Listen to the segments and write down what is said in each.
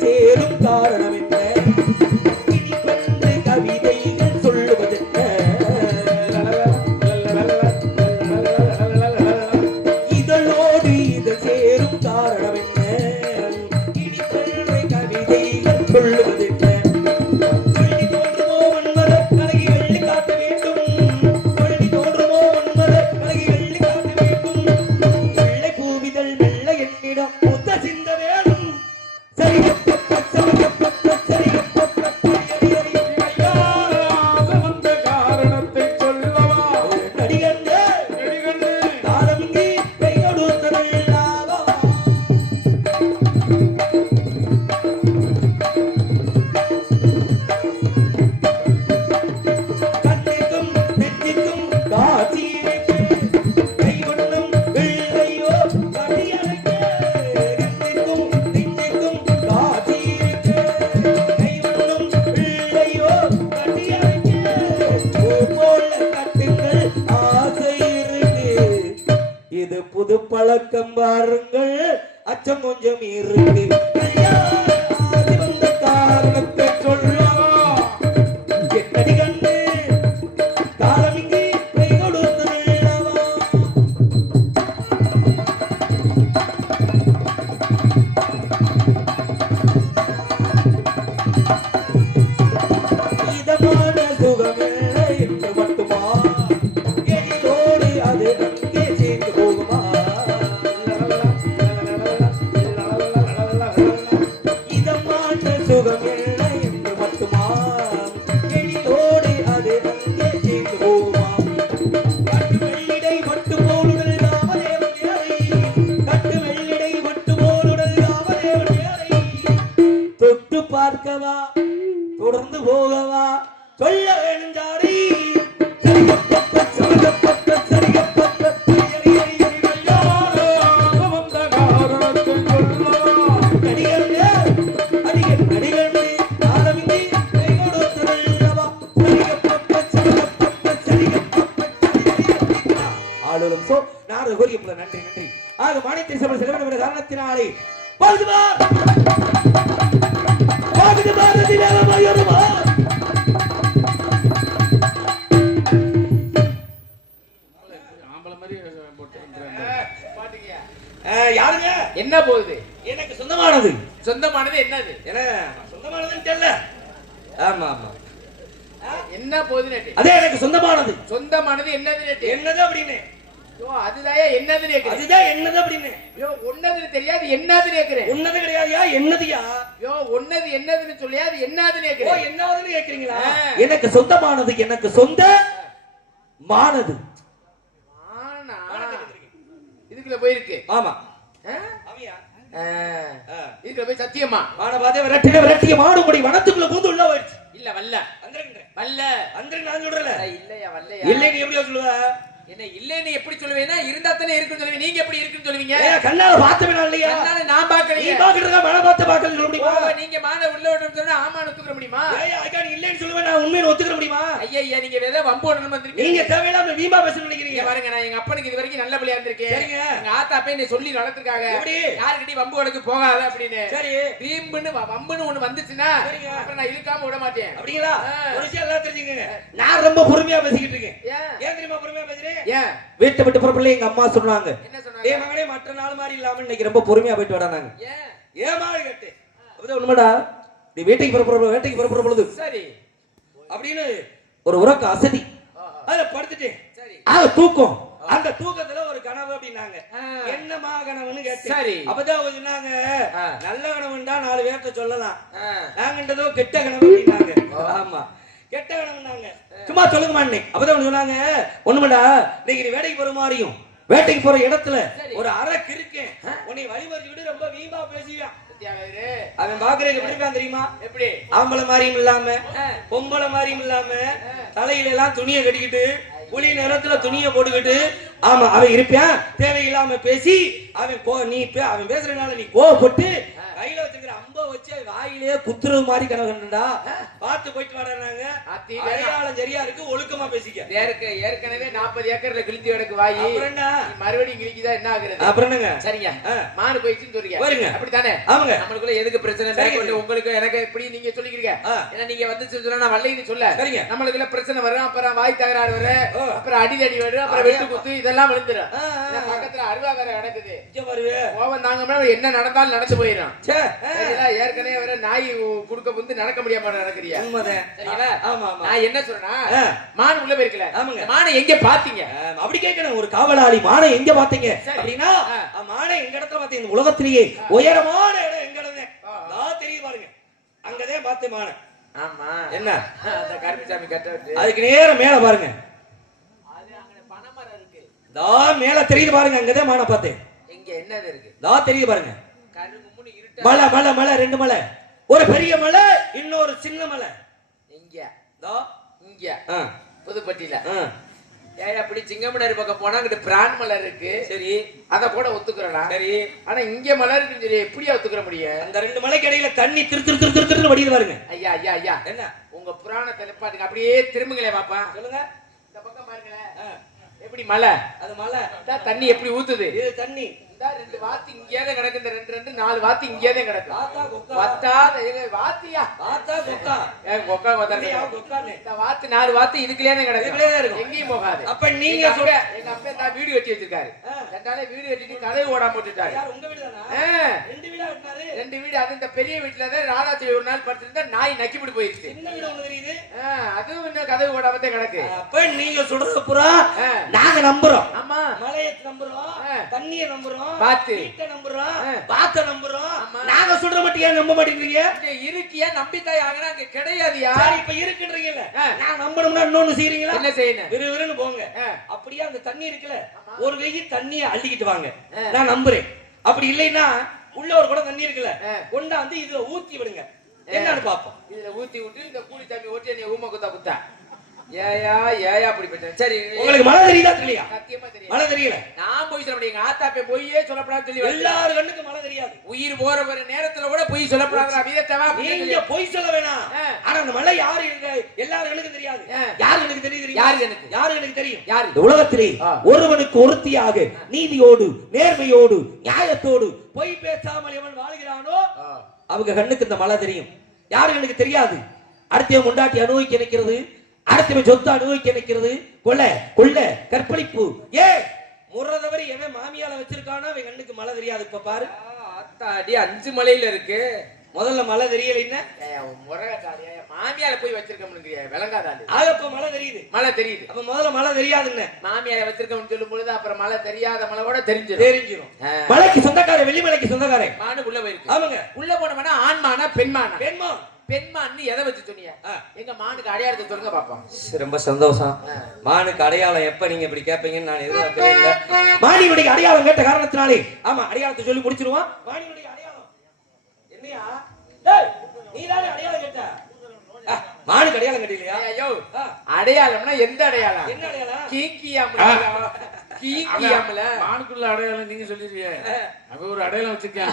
சேரும் காரணம் என்ன இனிப்பென்று கவிதைகள் சொல்லுவதென்ன இதழோடு இதழ் சேரும் காரணம் என்ன இனிப்பென்று கவிதைகள் சொல்லுவதென்ன புது பழக்கம் பாருங்கள் அச்சம் கொஞ்சம் இருக்கு வந்த காரணத்தை சொல்லவா எட்டடி கண்டு காலம் இங்கே கை கொடுத்தல்லவா இதமான சுகமில்லை என்று மட்டுமா எதிலோடு அது நங்கே சேர்ந்து போகுமா சுகமில்லை என்று மட்டுமா எளிதோடு அது நங்கே சேர்ந்து போகுமா கட்டு வெள்ளிடை மட்டு போலுடல் ராமதேவன் வேலை கட்டு வெள்ளிடை மட்டு போலுடல் ராமதேவன் வேலை தொட்டு பார்க்கவா தொடர்ந்து போகவா சொல்ல வேணும் ஜாடி நன்றி நன்றி ஆக மாணிக்க சபை செலவிட காரணத்தினாலே யாருங்க என்ன போகுது எனக்கு சொந்தமானது சொந்தமானது என்னது சொந்தமானதுன்னு தெரியல ஆமா ஆமா என்ன போகுது அதே எனக்கு சொந்தமானது சொந்தமானது என்னது என்னது அப்படின்னு அதுதான் என்னதுன்னு கேக்குறேன் அதுதான் என்னது அப்படின்னு ஒன்னதுன்னு தெரியாது என்னதுன்னு கேக்குறேன் ஒன்னது கிடையாதுயா என்னதுயா ஒன்னது என்னதுன்னு சொல்லியா அது என்னதுன்னு கேக்குறேன் என்னதுன்னு கேக்குறீங்களா எனக்கு சொந்தமானது எனக்கு சொந்த மானது இதுக்குள்ள போயிருக்கு ஆமா இதுக்குள்ள போய் சத்தியமா மானவாதே விரட்டிய மாடுபடி வனத்துக்குள்ள பூந்து உள்ள போயிடுச்சு இல்ல வல்ல வல்ல நான் சொல்றேன் இல்லையா வல்லையா இல்லை நீ எப்படி சொல்லுவ என்ன இல்லன்னு எப்படி சொல்லுவேனா இருந்தா தானே இருக்குன்னு சொல்லுவீங்க நீங்க எப்படி இருக்குன்னு சொல்லுவீங்க கண்ணால பார்த்தவே இல்லையா கண்ணால நான் பார்க்கல நீ பாக்குறத மன பார்த்து பார்க்கல சொல்ல முடியுமா நீங்க மான உள்ள விட்டுன்னு சொன்னா ஆமான்னு ஒத்துக்க முடியுமா ஐயா நீ இல்லன்னு சொல்லுவே நான் உண்மையை ஒத்துக்க முடியுமா ஐயா நீங்க வேற வம்பு ஓடணும் வந்திருக்கீங்க நீங்க தேவையில்லாம வீம்பா பேச நினைக்கிறீங்க பாருங்க நான் எங்க அப்பனுக்கு இது வரைக்கும் நல்ல பிள்ளையா இருந்திருக்கேன் சரிங்க எங்க ஆத்தா அப்பே என்ன சொல்லி நடந்துருக்காங்க எப்படி யாருக்கிட்ட வம்பு உனக்கு போகாத அப்படின்னு சரி வீம்புன்னு வம்புன்னு ஒண்ணு வந்துச்சுன்னா அப்புறம் நான் இழுக்காம விட மாட்டேன் அப்படிங்களா ஒரு விஷயம் எல்லாம் தெரிஞ்சுக்கங்க நான் ரொம்ப பொறுமையா பேசிக்கிட்டு இருக்கேன் ஏன் தெரியுமா பொறுமையா பேசுறேன் ஏன் வீட்டை விட்டு புறப்படல எங்க அம்மா சொன்னாங்க என்ன சொன்னாங்க டேய் மகனே மற்ற நாள் மாதிரி இல்லாம இன்னைக்கு ரொம்ப பொறுமையா போயிட்டு வரானாங்க ஏமாறு கட்டு அது உண்மைடா நீ வீட்டுக்கு புறப்புற பொழுது சரி அப்படின்னு ஒரு உறக்க அசதி அத படுத்துட்டேன் சரி தூக்கம் அந்த தூக்கத்துல ஒரு கனவு அப்படின்னாங்க என்னமா கனவுன்னு கேட்டேன் சரி அப்பதான் அவங்க சொன்னாங்க நல்ல கனவுண்டா 4 பேர்ட்ட சொல்லலாம் நாங்கன்றதோ கெட்ட கனவு அப்படின்னாங்க ஆமா கெட்ட கனவுனாங்க சும்மா சொல்லுங்க மாட்டேன் அப்பதான் சொன்னாங்க ஒண்ணுமடா இன்னைக்கு நீ வேலைக்கு போற மாதிரியும் வேட்டைக்கு போற இடத்துல ஒரு அரக்கு இருக்கேன் உன்னை வழிமறிச்சுக்கிட்டு ரொம்ப வீம்பா பேசுவான் அவன் பாக்குறதுக்கு எப்படி இருக்கான் தெரியுமா எப்படி ஆம்பளை மாதிரியும் இல்லாம பொம்பளை மாதிரியும் இல்லாம தலையில எல்லாம் துணியை கட்டிக்கிட்டு புலி நேரத்துல துணியை போட்டுக்கிட்டு ஆமா அவன் இருப்பான் தேவையில்லாம பேசி அவன் பேசுறதுனால நீ கோவப்பட்டு கையில வச்சிருக்கிற அம்ப வச்சு வாயிலே குத்துறது மாதிரி கனவு கண்டா பார்த்து போயிட்டு வர்றாங்க. அடையாளம் சரியா இருக்கு, ஒழுக்கமா பேசிக்க. ஏற்கனவே 40 ஏக்கர்ல கிழிச்சு கிடக்கு வாயி, மறுபடியும் கிழிக்குதா என்ன ஆகுறது? அப்புறம் என்னங்க? சரிங்க, மாடு போயிடுச்சுன்னு சொல்றீங்க வருங்க, அப்படித்தானே? ஆமாங்க. நம்மளுக்குள்ள எதுக்கு பிரச்சனை? உங்களுக்கு எனக்கு இப்படி நீங்க சொல்லிக்கிறீங்க. ஏன்னா நீங்க வந்து சொன்னா நான் வரலைன்னு சொல்ல, சரிங்க. நம்மளுக்குள்ள பிரச்சனை வரும், அப்புறம் வாய் தகராறு வரும், அப்புறம் அடிதடி வரும், அப்புறம் வெட்டு குத்து இதெல்லாம் விழுந்துரும். பக்கத்துல அருவா வேற நடக்குது, கோவம் தாங்க என்ன நடந்தாலும் நடந்து போயிடும். ஏற்கனவே வேற நாய் குடுக்க வந்து நடக்க முடியாம நடக்கிறியா? நான் என்ன சொல்றேன்னா, மான் உள்ள போயிருக்கல, மானை எங்க பாத்தீங்க? அப்படி கேட்கணும் ஒரு காவலாளி. மானை எங்க பாத்தீங்க அப்படின்னா, மானை எங்க இடத்துல பாத்தீங்க? உலகத்திலேயே உயரமான இடம் எங்க இடம் தான் தெரியுது பாருங்க, அங்கதான் பார்த்தேன் மானை. ஆமா, என்ன அந்த கருப்புசாமி கட்ட விட்டு அதுக்கு நேரம் மேல பாருங்க, பனைமரம் இருக்கு, தா மேல தெரியுது பாருங்க, அங்கதான் மானை பார்த்தேன். இங்க என்னது இருக்கு? தா தெரியுது பாருங்க, மலை மலை மலை, 2 மலை, ஒரு பெரிய மலை, இன்னொரு சின்ன மலை. இங்க புதுப்பட்டியில ஏன் அப்படி சிங்கமலர் பக்கம் போனா அங்கிட்டு பிரான் மலர் இருக்கு, சரி அத கூட ஒத்துக்கிறா, சரி. ஆனா இங்க மலர் இருக்குன்னு சொல்லி எப்படியா ஒத்துக்கிற முடியும்? அந்த 2 மலைக்கு இடையில தண்ணி திரு திரு திரு திரு திரு வடியுது பாருங்க. ஐயா ஐயா ஐயா, என்ன உங்க புராணத்தை நிப்பாட்டுங்க, அப்படியே திரும்புங்களே பாப்பா. சொல்லுங்க, இந்த பக்கம் பாருங்களேன், எப்படி மலை? அது மலை, தண்ணி எப்படி ஊத்துது? இது தண்ணி 2 வாத்தி இங்கேயே கிடக்கு, இந்த 2 4 வாத்தி இங்கேயே கிடக்கு. வாத்தியா கொக்கா இந்த வாத்து 4 வாத்து இதுக்குள்ளே கிடக்கு, எங்கேயும் போகாது. அப்ப நீங்க சொல்ற எங்க அப்பா தான் வீடு கட்டி வச்சிருக்காரு, ரெண்டாலே வீடு கட்டிட்டு கதவு ஓடாம போட்டுட்டாரு. உங்க வீடு தானா? 2 வீடா வெட்டாரு, 2 வீடு. அது இந்த பெரிய வீட்டுல தான் ராதாச்சி ஒரு நாள் படுத்திருந்தா நாய் நக்கிவிட்டு போயிருச்சு. சின்ன வீடு உங்களுக்கு தெரியுது, அதுவும் இன்னும் கதவு ஓடாம தான் கிடக்கு. அப்ப நீங்க சொல்றது புறா நாங்க நம்புறோம். ஆமா, மலையை நம்புறோம், தண்ணியை நம்புறோம், நாங்க சொல்ற மட்டும் ஏன் நம்ப மாட்டேங்கிறீங்க? இருக்கியா நம்பித்தாய் ஆகனா அங்க கிடையாதுயா. இப்ப இருக்குன்றீங்கல்ல, நான் நம்பணும்னா இன்னொன்னு செய்றீங்களா? என்ன செய்யணும்? விறுவிறுன்னு போங்க, அப்படியே அந்த தண்ணி இருக்குல்ல, ஒரு கை தண்ணியை அள்ளிக்கிட்டு வாங்க, நான் நம்புறேன். அப்படி இல்லைன்னா உள்ள ஒரு கூட தண்ணி இருக்குல்ல, கொண்டாந்து இதுல ஊத்தி விடுங்க, என்னன்னு பாப்போம். இதுல ஊத்தி விட்டு இந்த கூலி தம்பி ஓட்டி நீ ஊம குத்தா குத்தா ஏயா அப்படி போயிட்டேன். சரி, உங்களுக்கு மழை தெரியுதா தெரியலையா? சத்தியமா தெரியும், மழை தெரியல. நான் போய் சொல்ல முடியும், ஆத்தாப்பே பொய்யே சொல்லப்படாதுன்னு சொல்லி எல்லாரும் கண்ணுக்கு மழை தெரியாது. உயிர் போற ஒரு நேரத்துல கூட பொய் சொல்லப்படாதா? வீரத்தவா நீங்க பொய் சொல்ல வேணாம். ஆனா அந்த மழை யாரு எல்லாரும் கண்ணுக்கு தெரியாது. யாரு கண்ணுக்கு தெரியுது? யாரு கண்ணுக்கு தெரியும்? யாரு? இந்த உலகத்திலே ஒருவனுக்கு ஒருத்தியாக நீதியோடு நேர்மையோடு நியாயத்தோடு பொய் பேசாமல் எவன் வாழ்கிறானோ அவங்க கண்ணுக்கு இந்த மழை தெரியும். யாரு கண்ணுக்கு தெரியாது? அடுத்த முண்டாட்டி அனுபவிக்க நினைக்கிறது, அடுத்த சொத்து அனுபவிக்க நினைக்கிறது, கொள்ள கற்பழிப்பு, முறதவரி எவன் மாமியால வச்சிருக்கானோ அவன் கண்ணுக்கு மழை தெரியாது. இப்ப பாரு, அத்தாடி 5 மலையில இருக்கு, முதல்ல மழை தெரியல, என்ன மாமியால போய் வச்சிருக்க விளங்காதாது. அப்ப மழை தெரியுது, மழை தெரியுது. அப்ப முதல்ல மழை தெரியாதுன்னு மாமியால வச்சிருக்கோம்னு சொல்லும் பொழுது அப்புறம் மழை தெரியாத மழை கூட தெரிஞ்சிடும். மலைக்கு சொந்தக்காரன், வெள்ளிமலைக்கு சொந்தக்காரன் மானு உள்ள போயிருக்கு. ஆமாங்க, உள்ள போனோம்னா ஆண்மானா பெண்மானா? பெண்மான்னு எதை வச்சு சொன்னீங்க? எங்க மானுக்கு அடையாளத்தை சொல்லுங்க பாப்போம். ரொம்ப சந்தோஷம். மானுக்கு அடையாளம் எப்ப நீங்க இப்படி கேட்பீங்கன்னு நான் எதிர்பார்க்கவே இல்லை. மானியுடைய அடையாளம் கேட்ட காரணத்தினாலே, ஆமா அடையாளத்தை சொல்லி முடிச்சிருவான். மானியுடைய அடையாளம் என்னையா? நீதானே அடையாளம் கேட்ட? மானுக்கு அடையாளம் கேட்டீங்களா? ஐயோ, அடையாளம்னா எந்த அடையாளம்? என்ன அடையாளம்? கீக்கியாம்ல, கீக்கியாம்ல மானுக்குள்ள அடையாளம் நீங்க சொல்லிருக்கீங்க. அவ ஒரு அடையாளம் வச்சிருக்கேன்.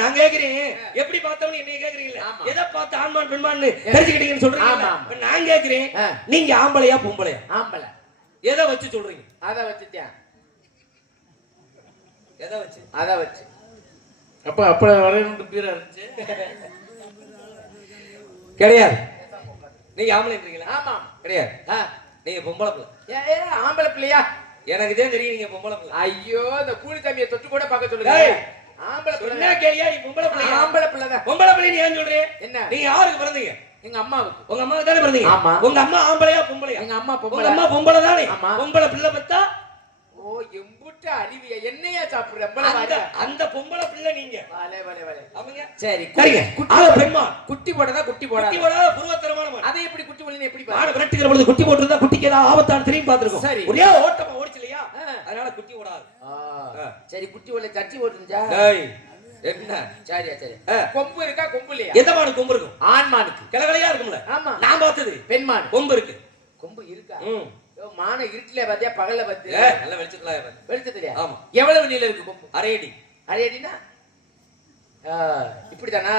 நான் கேக்குறேன், எப்படி பார்த்தவனு என்ன கேக்குறீங்களா? எதை பார்த்து ஆண்மான் பெண்மான் தெரிஞ்சுக்கிட்டீங்கன்னு சொல்றீங்க. நான் கேக்குறேன், நீங்க ஆம்பளையா பொம்பளையா? ஆம்பளை. எதை வச்சு சொல்றீங்க? அதை வச்சுட்டேன். எதை வச்சு? அதை வச்சு. அப்ப வரையணும் பீரா இருந்துச்சு கிடையாது. நீங்க ஆம்பளைன்றீங்களா? ஆமா, கிடையாது. நீங்க பொம்பளை பிள்ளை. ஆம்பளை பிள்ளையா? எனக்கு தான் தெரியும் நீங்க பொம்பளை பிள்ளை. ஐயோ, இந்த கூலி தம்பியை தொட்டு கூட பார்க்க சொல்லுங்க. ஆம்பளை பிள்ளை கேளியா? நீ பொம்பளை பிள்ளை. ஆம்பளை பிள்ளை தான். பொம்பளை பிள்ளை நீ ஏன் சொல்றீங்க? என்ன நீங்க யாருக்கு பிறந்தீங்க? எங்க அம்மாவுக்கு. உங்க அம்மாவுக்கு தானே பிறந்தீங்க? ஆமா. உங்க அம்மா ஆம்பளையா பொம்பளையா? எங்க அம்மா பொம்பளை. உங்க அம்மா பொம்பளை தானே? பொம்பளை பிள்ளை பத்தா ஓ எம்புட்ட அழிவியா என்னையா சாப்பிடுற அந்த பொம்பளை பிள்ளை நீங்க. வலே வலே வலே அவங்க சரி சரிங்க. ஆள பெண்மா குட்டி போடதா குட்டி போடாத புருவத்தரமான அதை எப்படி குட்டி போடுறீங்க? எப்படி பாரு விரட்டுகிற பொழுது குட்டி போட்டுறதா குட்டிக்கு ஏதாவது ஆபத்தான திரும்பி பாத்துறோம். சரி ஒரே ஓட்டமா ஓடிச்சலையா, அதனால குட்டி ஓடாது. சரி குட்டி ஓடல சட்டி ஓடுஞ்சா? டேய் என்ன சரியா சரி. கொம்பு இருக்கா? கொம்பு இல்லையா? எந்த மாடு கொம்பு இருக்கும்? ஆண் மானுக்கு கிளகலையா இருக்கும்ல. ஆமா, நான் பார்த்தது பெண் மாடு கொம்பு இருக்கு. கொம்பு இருக்கா? மான இருட்டுல பாத்தியா பகல்ல பாத்து நல்ல வெளிச்சத்துல வெளிச்சத்துலயா? ஆமா. எவ்வளவு நீளம் இருக்கு கொம்பு? அரை அடி. அரை அடினா இப்படிதானா?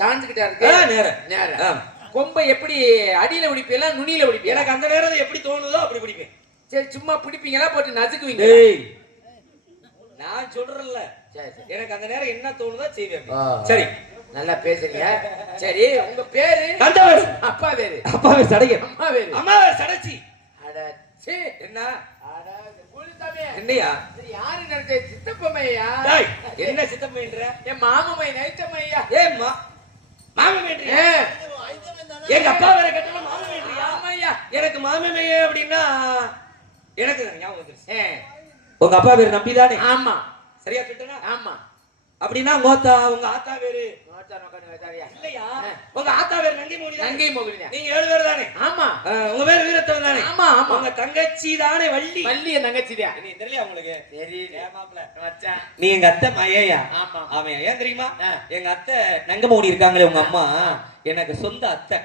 சாஞ்சுக்கிட்டா இருக்கு. நேரம். கொம்பை எப்படி அடியில பிடிப்பீங்களா நுனியில பிடிப்பீங்க? எனக்கு அந்த நேரம் எப்படி தோணுதோ அப்படி பிடிப்பேன். சரி சும்மா பிடிப்பீங்களா போட்டு நசுக்குவீங்க? நான் சொல்றேன்ல, எனக்கு அந்த நேரம் என்ன தோணுதோ செய்வேன். சரி நல்லா பேசுறீங்க. சரி உங்க பேரு? கந்தவேலு. அப்பா பேரு? அப்பா பேரு சடையன். அம்மா பேரு? அம்மா பேரு சடச்சி. அட சீ என்ன? அட குளிதமே. என்னையா? யாரு நினைச்ச சித்தப்பமையா? டேய் என்ன சித்தப்பமைன்ற? என் மாமமை நைத்தமையா. மாமமைன்றியா? எங்க அப்பா வேற கட்டல மாமமைன்றியா? ஆமாய்யா. எனக்கு மாமமையே அப்படினா எனக்கு ஞாபகம் வந்துருச்சு. உங்க அப்பா பேரு நம்பிதானே? ஆமா. சரியா சொல்றேனா? ஆமா. அப்படினா உங்க ஆத்தா பேரு? இல்லையா? உங்க ஆத்தா பேரு நங்கை மோகினி. நங்கை மோகினி. நீங்க 7 பேர் தானே? ஆமா. உங்க பேரு வீரத்தவன் தானே? ஆமா ஆமா. உங்க தங்கச்சி தானே வள்ளி? வள்ளி என் தங்கச்சியா? நீ தெரியல உங்களுக்கு? தெரியல மாப்ள. மச்சான். நீ எங்க அத்தை மாயையா? ஆமா. ஆமா. ஏன் தெரியுமா? எங்க அத்தை நங்கமோடி இருக்காங்களே உங்க அம்மா, எனக்கு சொந்த அத்தை.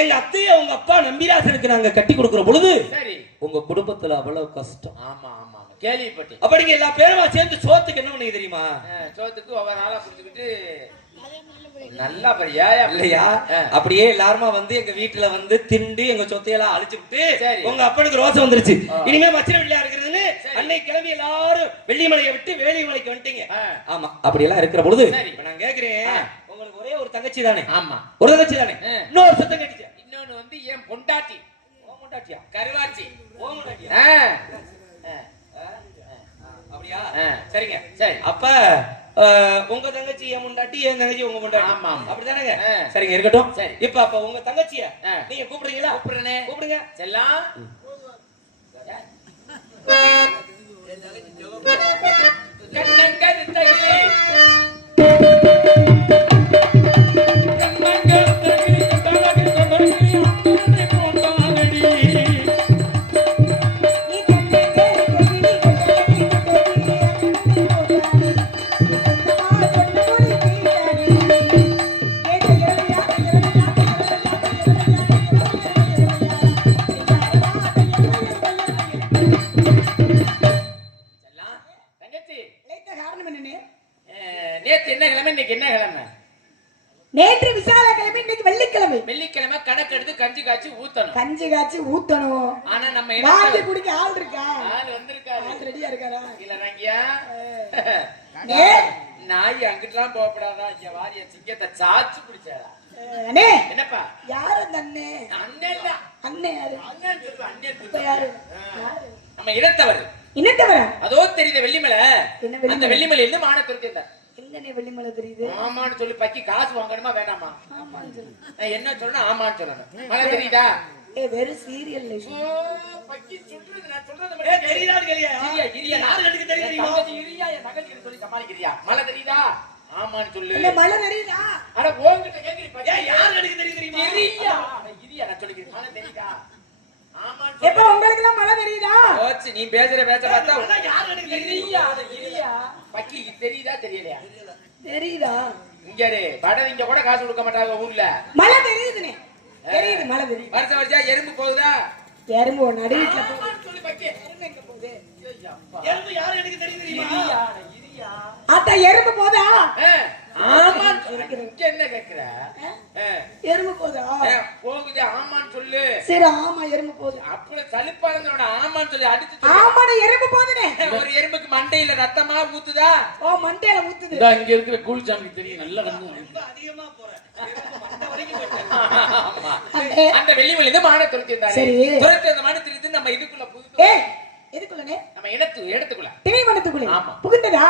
எங்க அத்தைய உங்க அப்பா நம்பிராசனுக்கு நாங்க கட்டி கொடுக்கிற பொழுது சரி உங்க குடும்பத்துல அவ்வளவு கஷ்டம். ஆமா ஆமா கேள்விப்பட்டு. அப்படிங்க எல்லா பேருமா சேர்ந்து சோத்துக்கு என்ன பண்ணீங்க தெரியுமா? சோத்துக்கு ஒவ்வொரு ஆளா புடிச்சுக்கிட்டு நல்லா பரியா இல்லையா? அப்படியே எல்லாருமா வந்து எங்க வீட்டுல வந்து திண்டு எங்க சொத்தையெல்லாம் அழிச்சுட்டு உங்க அப்பனுக்கு ரோசம் வந்துருச்சு. இனிமே மச்சின வெள்ளியா இருக்கிறதுன்னு அன்னைக்கு கிளம்பி எல்லாரும் வெள்ளிமலையை விட்டு வேலிமலைக்கு வந்துட்டீங்க. ஆமா. அப்படி எல்லாம் இருக்கிற பொழுது இப்ப நான் கேக்குறேன், உங்களுக்கு ஒரே ஒரு தங்கச்சி தானே? ஆமா ஒரு தங்கச்சி தானே? இன்னொரு சத்தம் கட்டிச்சா? இன்னொன்னு வந்து என் பொண்டாட்டி. ஓ பொண்டாட்டியா? கருவாச்சி. ஓ பொண்டாட்டியா? அப்படியா? சரிங்க. சரி அப்ப உங்க தங்கச்சி என் முண்டாட்டி, என் தங்கச்சி உங்க முண்டாட்டி. ஆமா அப்படிதானங்க? சரிங்க இருக்கட்டும். சரி இப்ப அப்ப உங்க தங்கச்சிய நீங்க கூப்பிடுறீங்களா? கூப்பிடுறேனே. கூப்பிடுங்க. செல்லம். கண்ணங்கர் தகிலி நேற்று விசாலக்கிழமை, இன்னைக்கு வெள்ளிக்கிழமை. வெள்ளிக்கிழமை கணக்கு எடுத்து கஞ்சி காய்ச்சி ஊத்தணும். கஞ்சி காய்ச்சி ஊத்தணும். ஆனா நம்ம வாங்கி குடிக்க ஆள் இருக்கா? ஆள் வந்திருக்காரு. ஆள் ரெடியா இருக்காரா? இல்ல ரங்கியா நாய் அங்கிட்டுலாம் போகப்படாதா? இங்க வாரிய சிங்கத்தை சாச்சு பிடிச்சாரா? அண்ணே என்னப்பா? யாரு அந்த அண்ணே? அண்ணன் இல்ல. அண்ணே யாரு? அண்ணன் சொல்லு. அண்ணன் இப்ப யாரு? நம்ம இனத்தவர். இனத்தவரா? அதோ தெரியுது வெள்ளிமலை. அந்த வெள்ளிமலை என்ன மான துரத்திருந்தார். எங்கனே வெள்ளிமலை தெரியுது? ஆமான்னு சொல்லி பக்கி காசு வாங்கணுமா வேண்டாமா? ஆமான்னு சொல்லு. நான் என்ன சொல்லணும்? ஆமான்னு சொல்லணும். மழை தெரியுதா? வெறும் சீரியல் பக்கி சொல்றது நான் சொல்றது மட்டும் தெரியுதா? இல்லையா? இரியா யாரு எனக்கு தெரியுமா? இரியா என் நகைக்கு சொல்லி சமாளிக்கிறியா? மழை தெரியுதா? ஆமான்னு சொல்லு. இல்ல மழை தெரியுதா? அட ஓங்கிட்ட கேக்குறீ பக்கி. யாரு எனக்கு தெரியுமா? இரியா இரியா நான் சொல்லிக்கிறேன். மழை தெரியுதா? ஆமான்னு எப்ப உங்களுக்கு எல்லாம் மழை தெரியுதா? ஓச்சு நீ பேசுற பேச்ச பார்த்தா யாரு எனக்கு இரியா இரியா பக்கி தெரியுதா தெரியலையா? தெரியுதா? இங்க வட இங்க கூட காசு கொடுக்க மாட்டாங்க ஊர்ல. மழை தெரியுதுனே. தெரியுது மழை தெரியுது. வருஷம் வருஷம் எறும்பு போகுதா? எறும்பு நடு வீட்டுல சொல்லி பக்கி. எறும்பு எங்க போகுது? எறும்பு யாரு எனக்கு தெரியுமா? ஆத்தா எறும்பு போதா? ஆமான்னு சொல்லு. என்ன கேக்குற? எறும்பு போதா? போகுது ஆமான்னு சொல்லு. சரி ஆமா எறும்பு போகுது. அப்படி சலிப்பாளனோட ஆமான்னு சொல்லி அடிச்சு ஆமாடா எறும்பு போகுதுனே. ஒரு எறும்புக்கு மண்டையில ரத்தமா ஊத்துதா? ஓ மண்டையில ஊத்துது. இதா இங்க இருக்கிற கூல்சாமிக்கு தெரியும் நல்ல கண்ணு. ரொம்ப அதிகமா போற. மண்ட வரைக்கும் அந்த வெள்ளிமலை இருந்து மான துரத்திருந்தாரு. சரி துரத்தி அந்த மான திருத்தி நம்ம இதுக்குள்ள புகுந்து. ஏய் எதுக்குள்ளனே? நம்ம இடத்துக்குள்ள. திணைவனத்துக்குள்ள. ஆமா. புகுந்ததா?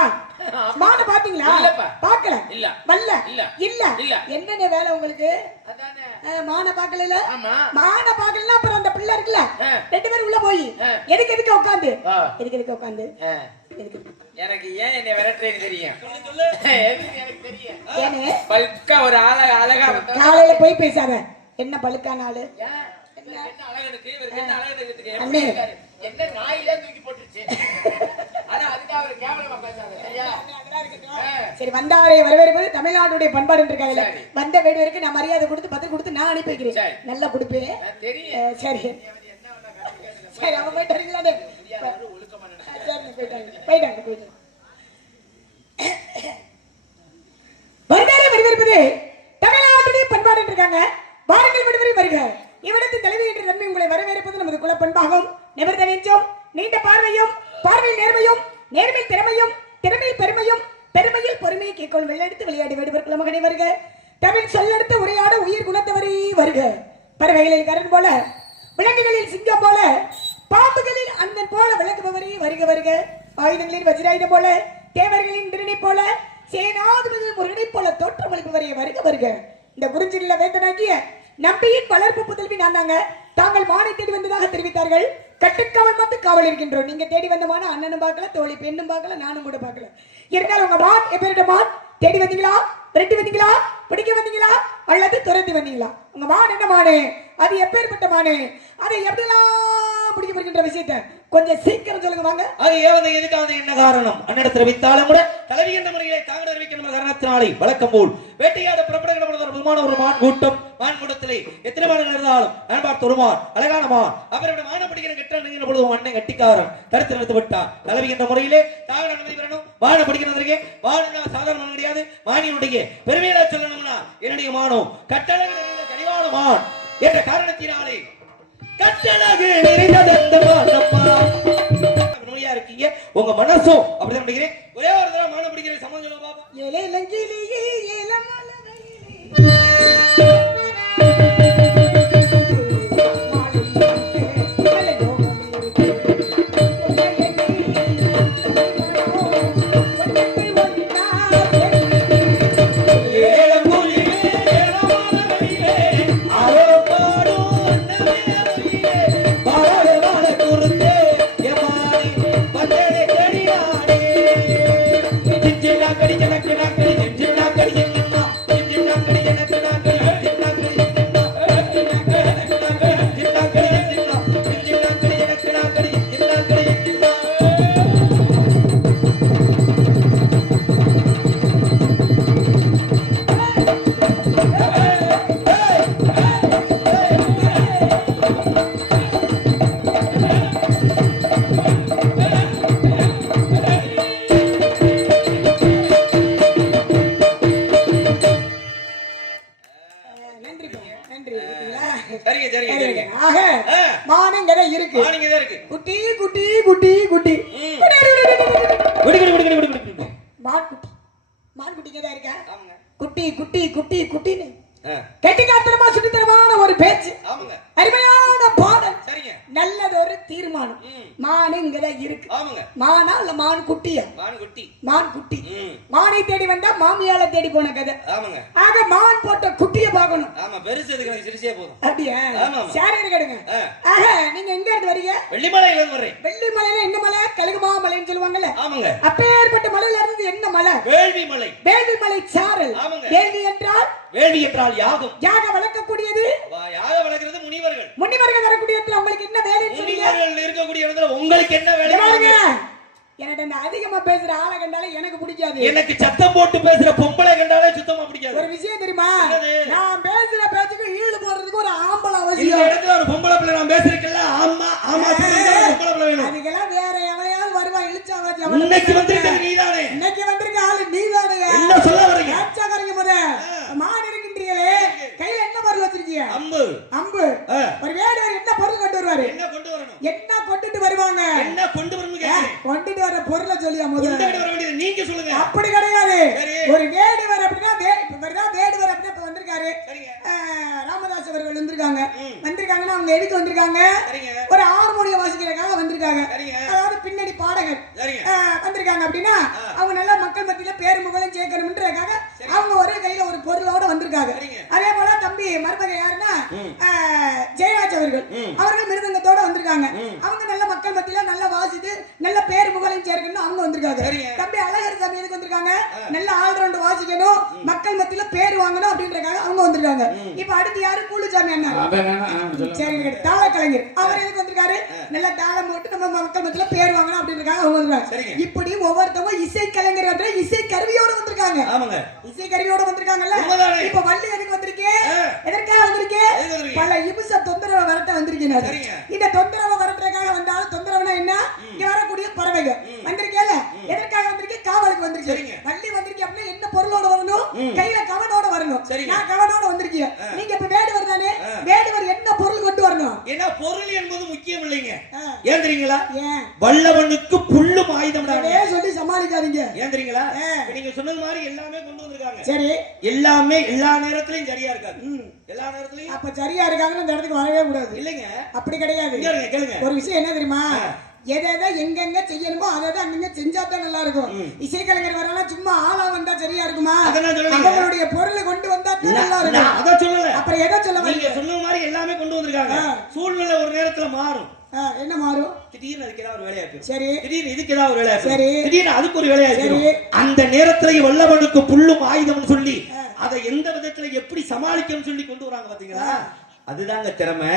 மான பாத்தீங்களா? இல்லப்பா. பார்க்கல. இல்ல. வல்ல. இல்ல. இல்ல. இல்ல. என்னென்ன வேலை உங்களுக்கு? அதானே. மான பார்க்கல? ஆமா. மான பார்க்கலனா அப்புறம் அந்த பிள்ளை இருக்குல. ரெண்டு பேரும் உள்ள போய் எதுக்கு உட்கார்ந்து? எதுக்கு உட்கார்ந்து? எனக்கு ஏன் என்ன விரட்டுறேன்னு தெரியும். சொல்லு. எனக்கு தெரியும். ஏனே? பல்கா ஒரு அழகா வந்தா காலையில போய் பேசாத. என்ன பல்கான ஆளு? என்ன அழகனுக்கு இவருக்கு என்ன அழகனுக்கு? அண்ணே என்ன நாயில தூக்கி போட்டுச்சு. ஆனா அதுக்கு அவர் கேவலமா பேசாத. சரியா? சரி வந்தவரை வரவேற்பது தமிழ்நாட்டுடைய பண்பாடு இருக்காங்கல்ல. வந்த வேடுவருக்கு நான் மரியாதை கொடுத்து பதில் கொடுத்து நான் அனுப்பி வைக்கிறேன். நல்லா கொடுப்பேன். தெரியும். சரி சரி அவங்க போயிட்டு வரீங்களா போயிட்டாங்க வருடாரே வரவேற்பது தமிழ்நாட்டுடைய பண்பாடு இருக்காங்க. வாருங்கள் விடுவரை வருக. இவ்விடத்தின் தலைவி என்ற நன்மை உங்களை வரவேற்பது நமது குல பண்பாகும். நிமிர்ந்த நெஞ்சும் நீண்ட பார்வையும் பார்வையில் நேர்மையும் நேர்மையில் திறமையும் திறமையில் பெருமையும் பெருமையில் பொறுமையை கேட்கொள் வெள்ளெடுத்து விளையாடி விடுவர் குலமகனை வருக. தமிழ் சொல்லெடுத்து உரையாட உயிர் குணத்தவரை வருக. பறவைகளில் கரண் போல விலங்குகளில் சிங்கம் போல பாம்புகளில் அண்ணன் போல விளக்குபவரே வருக வருக. ஆயுதங்களின் வஜ்ராயுதம் போல தேவர்களின் திருநை போல சேனாதிபதியின் முருகனை போல தோற்றமளிப்பவரே வருக வருக. இந்த குறிஞ்சில வேந்தனாகிய நம்பியின் வளர்ப்பு புதல்வி நானாங்க. தாங்கள் மானை தேடி வந்ததாக தெரிவித்தார்கள். கட்டுக்காவல் மட்டும் காவல் இருக்கின்றோம். நீங்க தேடி வந்த மான அண்ணனும் பார்க்கல, தோழி பெண்ணும் பார்க்கல, நானும் கூட பார்க்கல. இருந்தாலும் உங்க மான் எப்பேரிட்ட மான் தேடி வந்தீங்களா, விரட்டி வந்தீங்களா, பிடிக்க வந்தீங்களா, அல்லது துரத்தி வந்தீங்களா? உங்க மான் என்ன மானு, அது எப்பேற்பட்ட மானு, அதை எப்படிலாம் பிடிக்க போகின்ற விஷயத்தை கொஞ்சம் சீக்கிரம் சொல்லுங்க வாங்க. அது ஏவந்த எதுக்காக என்ன காரணம் அன்னிடத்தில் வைத்தாலும் கூட தலைவி என்ற முறையிலே தாங்கள் அறிவிக்கின்ற காரணத்தினாலே வழக்கம் போல் வேட்டையாட புறப்படுகிற ஒரு மான் கூட்டம். மான் கூட்டத்திலே எத்தனை மான்கள் இருந்தாலும் நான் பார்த்த ஒரு மான் அழகான மான். அவருடைய மானம் பிடிக்கிற கெட்ட பொழுது அண்ணன் கட்டிக்காரன் தடுத்து நிறுத்தி விட்டான். தலைவி என்ற முறையிலே தாங்கள் அனுமதி வரணும். மானம் பிடிக்கிறதற்கு மானம் சாதாரண கிடையாது. மானியனுடைய பெருமையில சொல்லணும்னா என்னுடைய மானம் கட்டழகு நிறைந்த கனிவான மான் என்ற காரணத்தினாலே கட்டழகு நிறைந்தது அந்த மானம்மா. நோயா இருக்கீங்க, உங்க மனசும் அப்படிதான் நினைக்கிறேன். ஒரே ஒரு தடவை மானம் பிடிக்கிற சம்மந்தம் சொல்லுங்க பாப்பா. ஏலே லங்கிலியே ஏலமலவையிலே குட்டி குட்டி குட்டி குட்டி மான் குட்டிங்கதான் இருக்கா. குட்டி குட்டி குட்டி குட்டின்னு கெட்டிக்காத்தனமா சுட்டித்தனமான ஒரு பேச்சு, அருமையான பாடல், நல்லது ஒரு தீர்மானம். மான் இங்கதான் இருக்கு. மானா இல்ல மான் குட்டியா? மான் குட்டி. மானை தேடி வந்தா மாமியால தேடி போன கதை. ஆக மான் போட்ட குட்டிய பாக்கணும். அப்படியா? சரி கேடுங்க. ஆக நீங்க எங்க இருந்து வரீங்க? வெள்ளிமலையில இருந்து வரேன். வெள்ளிமலையில என்ன மலை? கழுகுமா மலைன்னு சொல்லுவாங்கல்ல. அப்பேற்பட்ட மலையில இருந்து என்ன மலை? வேள்வி மலை. வேள்வி மலை சாரல். வேள்வி என்றால் வேள்வி என்றால் யாகம். யாகம் வளர்க்கக்கூடியது. யாகம் வளர்க்கிறது முனிவர்கள். முனிவர்கள் வரக்கூடிய இடத்துல உங்களுக்கு என்ன வேலை? முனிவர்கள் இருக்கக்கூடிய இடத்துல உங்களுக்கு என்ன வேலை? எனக்கு அந்த அதிகமா பேசுற ஆளை கண்டாலே எனக்கு பிடிக்காது. எனக்கு சத்தம் போட்டு பேசுற பொம்பளை கண்டாலே சுத்தமா பிடிக்காது. ஒரு விஷயம் தெரியுமா? நான் பேசுற பேச்சுக்கு ஈடு போடுறதுக்கு ஒரு ஆம்பளை அவசியம். இந்த இடத்துல ஒரு பொம்பளை பிள்ளை நான் பேசிருக்கல. ஆமா ஆமா பொம்பளை பிள்ளை வேணும். அதுக்கெல்லாம் வேற எவனையாவது வருவா இழுச்சா வாச்சு. இன்னைக்கு வந்திருக்க நீதானே. இன்னைக்கு வந்திருக்க ஆளு நீதானே. என்ன சொல்ல வரீங்க? ஆச்சாகரிங்க முத மான் இருக்கின்றீங்களே, கையில என்ன பொருள் வச்சிருக்கீங்க? அம்பு. அம்பு. ஒரு வேடவர் என்ன பொருள் கொண்டு வருவாரு? என்ன கொண்டு வரணும்? என்ன கொண்டுட்டு வருவாங்க? என்ன கொண்டு வரணும்? கொண்டுட்டு வர பொருளை சொல்லியா முதல்ல? கொண்டு வர வேண்டியது நீங்க சொல்லுங்க. அப்படி கிடையாது. ஒரு வேடுவர் அப்படின்னா வேடுவர் அப்படின்னா இப்ப வந்திருக்காரு. ராமதாஸ் அவர்கள் வந்திருக்காங்கன்னா அவங்க எதுக்கு வந்திருக்காங்க? ஒரு ஹார்மோனியம் வாசிக்கிறதுக்காக வந்திருக்காங்க. அதாவது பின்னணி பாடகர் வந்திருக்காங்க அப்படின்னா அவங்க நல்லா மக்கள் மத்தியில பேர் முகலும் சேர்க்கணும்ன்றதுக்காக அவங்க ஒரே கையில ஒரு பொருளோட வந்திருக்காங்க. அதே போல தம்பி மருமக யாருன்னா ஜெயராஜ் அவர்கள் மிருதங்கத்தோட வந்திருக்காங்க. அவங்க நல்ல மக்கள் மத்தியில நல்லா வாசித்து நல்ல பேர் முகலையும் சேர்க்கணும் அவங்க வந்திருக்காங்க. தம்பி அழகர் சாமி எதுக்கு வந்திருக்காங்க? நல்ல ஆல்ரவுண்ட் வாசிக்கணும், மக்கள் மத்தியில பேர் வாங்கணும் அப்படின்றதுக்காக அவங்க வந்திருக்காங்க. இப்ப அடுத்து யாரு? கூலுசாமி அண்ணா. சரி, தாள கலைஞர் அவர் எதுக்கு வந்திருக்காரு? நல்ல தாளம் போட்டு நம்ம மக்கள் மத்தியில பேர் வாங்கணும் அப்படின்றதுக்காக அவங்க வந்திருக்காங்க. இப்படி ஒவ்வொருத்தவங்க இசை கலைஞர் என்ற இசை கருவியோட வந்திருக்காங்க. இசை கருவியோட வந்திருக்காங்கல்ல. இப்ப வள்ளி எதுக்கு வந்திருக்கே? எதற்காக வந்திருக்கே? பல இபுச தொந்தரவை வரட்ட வந்திருக்கீங்க. இந்த தொந்தரவை வரட்டுறதுக்காக கையில கவனோட வரணும். சரி, நான் கவனோட வந்திருக்கீங்க. நீங்க இப்ப வேடுவர் தானே, வேடுவர் என்ன பொருள் கொண்டு வரணும்? ஏன்னா பொருள் என்பது முக்கியம் இல்லைங்க. ஏன் தெரியுங்களா? ஏன் வல்லவனுக்கு புல்லும் ஆயுதம் சொல்லி சமாளிக்காதீங்க. ஏன் தெரியுங்களா? நீங்க சொன்னது மாதிரி எல்லாமே கொண்டு வந்திருக்காங்க. சரி, எல்லாமே எல்லா நேரத்திலயும் சரியா இருக்காது. எல்லா நேரத்திலயும் அப்ப சரியா இருக்காங்கன்னு இந்த இடத்துக்கு வரவே கூடாது. இல்லைங்க, அப்படி கிடையாது. கேளுங்க. ஒரு விஷயம் என்ன தெரியுமா, எதை எங்கெங்க செய்யணுமோ அதை அங்கங்க செஞ்சாதான் நல்லா இருக்கும். இசைக்கலைஞர் வரலாம் சும்மா ஆளா வந்தா சரியா இருக்குமா? அவங்களுடைய பொருளை கொண்டு வந்தா நல்லா இருக்கும். அத சொல்லல. அப்புறம் எதை சொல்ல நீங்க சொன்ன மாதிரி எல்லாமே கொண்டு வந்திருக்காங்க. சூழ்நிலை ஒரு நேரத்துல மாறும். என்ன மாறும்? திடீர்னு அதுக்கு ஏதாவது ஒரு வேலையா இருக்கு. சரி, திடீர்னு இதுக்கு ஏதாவது ஒரு வேலையா இருக்கு. சரி, திடீர்னு அதுக்கு ஒரு வேலையா இருக்கு. அந்த நேரத்துல வல்லவனுக்கு புல்லும் ஆயுதம்னு சொல்லி அதை எந்த விதத்துல எப்படி சமாளிக்கணும்னு சொல்லி கொண்டு வராங்க பாத்தீங்களா? அதுதாங்க திறமை.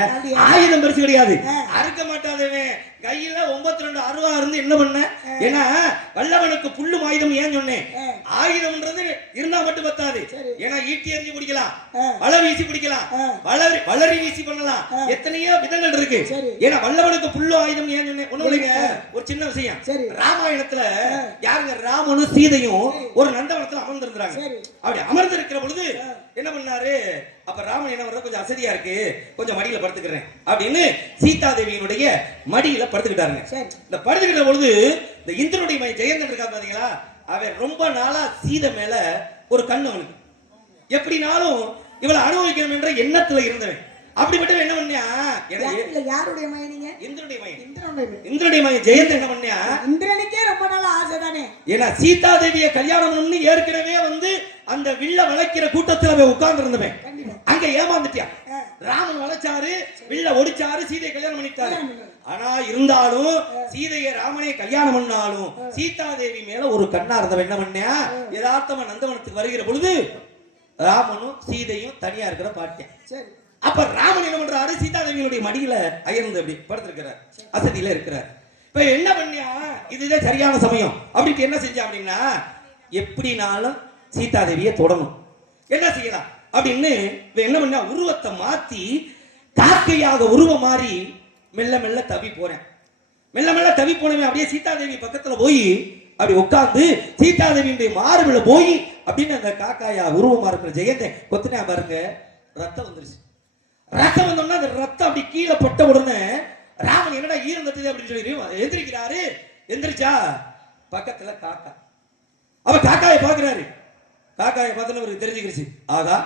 ஆயுதம் பெருசு கிடையாது. அறுக்க மாட்டாதவன் கையில 92 அருவா இருந்து என்ன பண்ண? ஏன்னா வல்லவனுக்கு புல்லும் ஆயுதம் ஏன் சொன்னேன்? ஆயுதம்ன்றது இருந்தா மட்டும் பத்தாது. ஏன்னா ஈட்டி எறிஞ்சு பிடிக்கலாம், வலை வீசி பிடிக்கலாம், வளரி வீசி பண்ணலாம், எத்தனையோ விதங்கள் இருக்கு. ஏன்னா வல்லவனுக்கு புல்லும் ஆயுதம் ஏன் சொன்னேன்? ஒண்ணும் இல்லைங்க, ஒரு சின்ன விஷயம். ராமாயணத்துல யாருங்க ராமனும் சீதையும் ஒரு நந்தவனத்துல அமர்ந்திருந்தாங்க. அப்படி அமர்ந்து இருக்கிற பொழுது என்ன பண்ணாரு? அப்ப ராமன் என்ன பண்ற, கொஞ்சம் அசதியா இருக்கு, கொஞ்சம் மடியில படுத்துக்கிறேன் அப்படின்னு சீதா தேவியினுடைய மடியில படுத்துக்கிட்டாருங்க. இந்த படுத்துக்கிட்ட பொழுது இந்த இந்திரனுடைய மகன் ஜெயந்தன் இருக்கா பாத்தீங்களா, அவன் ரொம்ப நாளா சீதை மேல ஒரு கண்ணு அவனுக்கு, எப்படினாலும் இவளை அனுபவிக்கணும் என்ற எண்ணத்துல இருந்தவன். அப்படிப்பட்டவன் என்ன பண்ணியா, யாருடைய மகன்? இந்திரனுடைய மகன். இந்திரனுடைய மகன் ஜெயந்தன் என்ன பண்ணியா, இந்திரனுக்கே ரொம்ப நாளா ஆசை தானே. ஏன்னா சீதா தேவியை கல்யாணம் பண்ணி ஏற்கனவே அந்த வில்ல வளைக்கிற கூட்டத்தில் அவன் உட்கார்ந்து இருந்தவன். அங்க ஏமாந்துட்டியா, ராமன் வளைச்சாரு, வில்ல ஒடிச்சாரு, சீதையை கல்யாணம் பண்ணிட்டாரு. ஆனா இருந்தாலும் சீதையை ராமனை கல்யாணம் பண்ணாலும் சீதா தேவி மேல ஒரு கண்ணா இருந்தவன் என்ன பண்ணியா, யதார்த்தமா நந்தவனத்துக்கு வருகிற பொழுது ராமனும் சீதையும் தனியா இருக்கிற பாட்டியா. அப்ப ராமன் என்ன பண்றாரு, சீதா தேவியுடைய மடியில அயர்ந்து அப்படி படுத்திருக்கிறார், அசதியில இருக்கிறார். இப்ப என்ன பண்ணியா, இதுதான் சரியான சமயம் அப்படின்ட்டு என்ன செஞ்சா அப்படின்னா, எப்படினாலும் சீதா தேவியை தொடணும், என்ன செய்யலாம் அப்படின்னு என்ன பண்ண, உருவத்தை மாத்தி காக்கையாக உருவம் மாறி மெல்ல மெல்ல தவி போறேன். மெல்ல மெல்ல தவி போனவன் அப்படியே சீதா தேவி பக்கத்துல போய் அப்படி உட்கார்ந்து சீதா தேவியுடைய மார்பில போய் அப்படின்னு அந்த காக்காயா உருவமா இருக்கிற ஜெயந்தை கொத்தினா பாருங்க, ரத்தம் வந்துருச்சு. ரத்தம் வந்தோம்னா அந்த ரத்தம் அப்படி கீழே பட்ட உடனே ராமன் என்னடா ஈரம் தட்டுது அப்படின்னு சொல்லி எந்திரிக்கிறாரு. எந்திரிச்சா பக்கத்துல காக்கா. அவ காக்காயை பாக்குறாரு. காக்காயை பார்த்தோன்னு அவருக்கு தெரிஞ்சுக்கிடுச்சு, ஆகா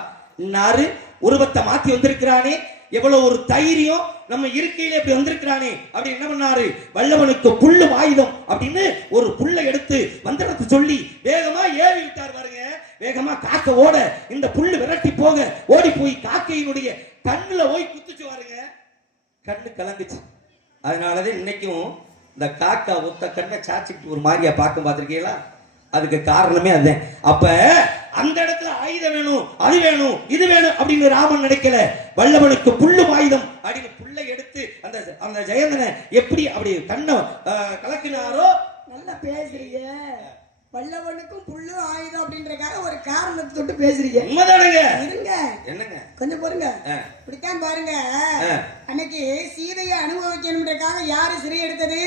நாரு உருவத்தை மாத்தி வந்திருக்கிறானே, எவ்வளவு ஒரு தைரியம், நம்ம இருக்கையில இப்படி வந்திருக்கிறானே அப்படி என்ன பண்ணாரு, வல்லவனுக்கு புல்லும் ஆயுதம் அப்படின்னு ஒரு புல்லை எடுத்து மந்திரத்தை சொல்லி வேகமா ஏறி விட்டார் பாருங்க. வேகமா காக்க ஓட இந்த புல்லு விரட்டி போக ஓடி போய் காக்கையினுடைய கண்ணுல போய் குத்துச்சு பாருங்க, கண்ணு கலங்குச்சு. அதனாலதான் இன்னைக்கும் இந்த காக்கா ஒத்த கண்ணை சாச்சிட்டு ஒரு மாதிரியா பார்க்க பார்த்திருக்கீங்களா? அதுக்கு காரணமே அதுதான். அப்ப அந்த இடத்துல ஆயுதம் வேணும், அது வேணும், இது வேணும் அப்படின்னு ராமன் நினைக்கல. வல்லவனுக்கு புல்லும் ஆயுதம் அப்படின்னு புல்லை எடுத்து அந்த அந்த ஜெயந்தனை எப்படி அப்படி கண்ணை கலக்கினாரோ. நல்லா பேசுறீங்க, வல்லவனுக்கும் புல்லு ஆயுதம் அப்படின்றக்காக ஒரு காரணத்தை தொட்டு பேசுறீங்க. உண்மைதானுங்க. இருங்க, என்னங்க கொஞ்சம் பாருங்க, இப்படித்தான் பாருங்க. அன்னைக்கு சீதையை அனுபவிக்கணும்ன்றக்காக யாரு சிறை எடுத்தது?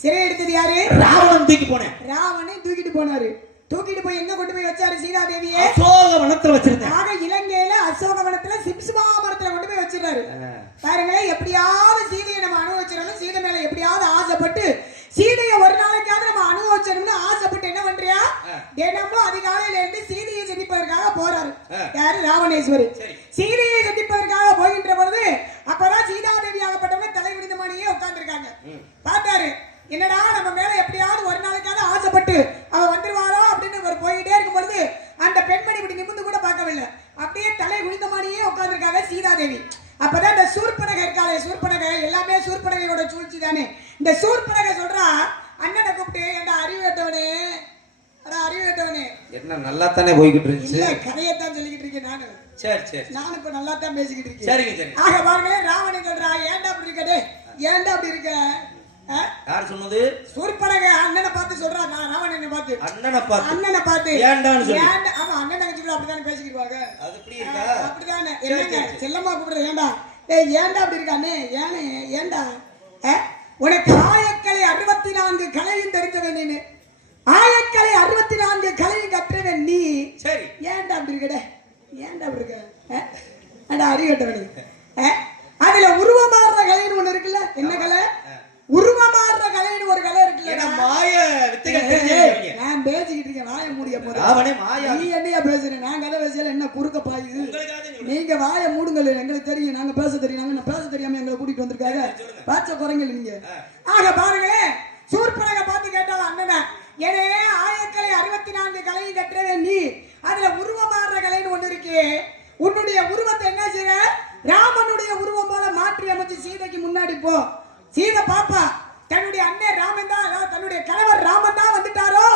சிறை எடுத்தது யாரு? ராவணன் தூக்கி போனேன். ராவணனை தூக்கிட்டு போனாரு. தூக்கிட்டு போய் எங்க கொண்டு போய் வச்சாரு? சீதா தேவியை அசோகவனத்துல வச்சிருந்தாங்க. ஆக இலங்கையில அசோகவனத்துல சிப்சுமா மரத்துல கொண்டு போய் வச்சிருக்காரு. பாருங்க, எப்படியாவது சீதையை நம்ம அனுபவிச்சிடணும், சீதை மேல எப்படியாவது ஆசைப்பட்டு சீதையை ஒரு நாளைக்காவது நம்ம அனுபவிச்சிடணும்னு ஆசைப்பட்டு என்ன பண்றியா, தினமும் அதிகாலையில இருந்து சீதையை சந்திப்பதற்காக போறாரு. யாரு? ராவணேஸ்வரி. சீதையை சந்திப்பதற்காக போகின்ற பொழுது அப்பதான் சீதா தேவி ஆகப்பட்டவங்க தலை விடுந்த மாதிரியே உட்கார்ந்து இருக்காங்க. பார்த்தாரு, என்னடா நம்ம மேல எப்படியாவது ஒரு நாளைக்காவது ஆசைப்பட்டு அவ வந்துருவாரோ அப்படின்னு ஒரு போயிட்டே இருக்கும் பொழுது அந்த பெண்மணி இப்படி நிமிர்ந்து கூட பார்க்கவில்லை, அப்படியே தலை குனிந்த மாதிரியே உட்கார்ந்துருக்காங்க சீதா தேவி. அப்பதான் இந்த சூர்பனகை இருக்காளே, சூர்பனகை எல்லாமே சூர்பனகையோட சூழ்ச்சி தானே. இந்த சூர்பனகை சொல்றா, அண்ணனை கூப்பிட்டு ஏண்டா அறிவு கேட்டவனே, அறிவு கேட்டவனே, என்ன நல்லா தானே போய்கிட்டு இருந்துச்சு, கதையத்தான் சொல்லிக்கிட்டு இருக்கேன் நானு. சரி சரி, நானும் இப்ப நல்லா தான் பேசிக்கிட்டு இருக்கேன். சரிங்க சரி. ஆக பாருங்களேன், ராவணன் சொல்றா, ஏண்டா அப்படி இருக்கடே, ஏண்டா அப்படி இருக்க? யார் சொன்னது? சூர்பனகை அண்ணனை பார்த்து சொல்றா. நான் ராவணனை பார்த்து அண்ணனை பார்த்து ஏண்டான்னு சொல்லி. ஏண்டா? ஆமா, அண்ணன் தங்கச்சிக்குள்ள அப்படிதானே பேசிக்கிடுவாங்க. அது எப்படி இருக்கா? அப்படிதானே. என்னங்க செல்லம்மா கூப்பிடுறது ஏண்டா? ஏய் ஏண்டா அப்படி இருக்கானே, ஏனே ஏண்டா? உனக்கு ஆயக்கலை 64 கலையும் தெரிஞ்சவன் நீனு, ஆயக்கலை 64 கலையும் கற்றவன் நீ. சரி, அறிகட்டவனி. அதுல உருவமாடுற கலைன்னு ஒண்ணு இருக்குல்ல, என்ன கலை? உருவமாடுற கலைன்னு ஒரு கலை இருக்குல்ல. மாய வித்தைகள் தெரிஞ்சவங்க. நான் பேசிக்கிட்டு இருக்கேன், வாயை மூடிய போது. அவனே மாயா. நீ என்னையா பேசுற? நான் கதை பேசல, என்ன குறுக்க பாயுது? நீங்க வாயை மூடுங்கள், எங்களுக்கு தெரியும், நாங்க பேச தெரியும். நாங்க பேச தெரியாம எங்களை கூட்டிட்டு வந்திருக்காங்க. பாச்ச குறைங்க நீங்க. ஆக பாருங்களேன், சூர்பனக பார்த்து கேட்டாலும் அண்ணனா, ஏனே ஆயக்கலை 64 கலையும் கட்டுறவே நீ, அதுல உருவமாடுற கலைன்னு ஒண்ணு இருக்கு. உன்னுடைய உருவத்தை என்ன செய்யற? ராமனுடைய உருவம் போல மாற்றி அமைச்சு சீதைக்கு முன்னாடி போ. சீதை பாப்பா தன்னுடைய அண்ணன் ராமன் தான், தன்னுடைய கணவர் ராமன் தான் வந்துட்டாரோ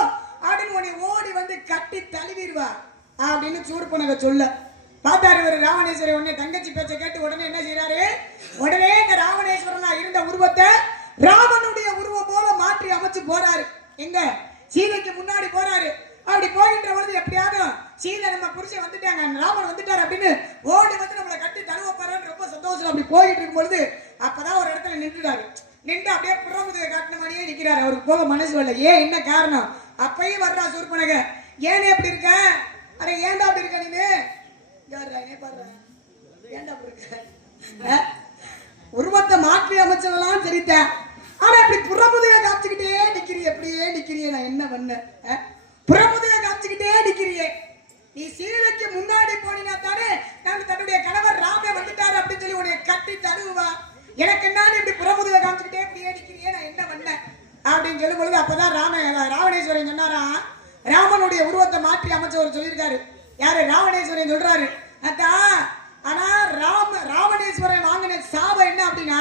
அப்படின்னு உன்னை ஓடி வந்து கட்டி தழுவிடுவா அப்படின்னு சூர்பனக சொல்ல பார்த்தாரு ஒரு ராவணேஸ்வரர். உடனே தங்கச்சி பேச்சை கேட்டு உடனே என்ன செய்யறாரு? உடனே இந்த ராவணேஸ்வரனா இருந்த உருவத்தை ராமனுடைய உருவம் போல மாற்றி அமைச்சு போறாரு. எங்க? சீதைக்கு முன்னாடி போறாரு. அப்படி போகின்ற பொழுது எப்படியாவது சீதை நம்ம புருஷன் வந்துட்டாங்க, ராமன் வந்துட்டாரு அப்படின்னு ஓடி வந்து நம்மளை கட்டி தழுவ போறான்னு ரொம்ப சந்தோஷம். அப்படி போயிட்டு இருக்கும் பொழுது அப்பதான் ஒரு இடத்துல நின்றுட்டாரு. நின்று அப்படியே புறமுதுக காட்டின மாதிரியே நிக்கிறாரு. அவருக்கு போக மனசு வரல. ஏன், என்ன காரணம்? அப்பயும் வர்றா சூர்பனக. ஏனே அப்படி இருக்க? அட ஏன்டா அப்படி இருக்க நீனு? ஏன்டா அப்படி இருக்க? உருவத்தை மாற்றி அமைச்சதெல்லாம் சரித்தேன், ஆனா இப்படி புறமுதுக காமிச்சுக்கிட்டே நிக்கிறிய, எப்படியே நிக்கிறிய, நான் என்ன பண்ண? புறமுதுக காமிச்சுக்கிட்டே நிக்கிறியே. நீ சீதைக்கு முன்னாடி போனா தானே நான் தன்னுடைய கணவர் ராமே வந்துட்டாரு அப்படின்னு சொல்லி உன்னை கட்டி தழுவா. எனக்கு என்ன இப்படி புறமுதுக காமிச்சுக்கிட்டே இப்படியே நிக்கிறியே, நான் என்ன பண்ண அப்படின்னு சொல்லும் பொழுது அப்பதான் ராவணேஸ்வரன் சொன்னாரா, ராமனுடைய உருவத்தை மாற்றி அமைச்சவர் சொல்லியிருக்காரு. யாரு? ராவணேஸ்வரன் சொல்றாரு. ஆனா ராவணேஸ்வரன் வாங்கின சாபம் என்ன அப்படின்னா,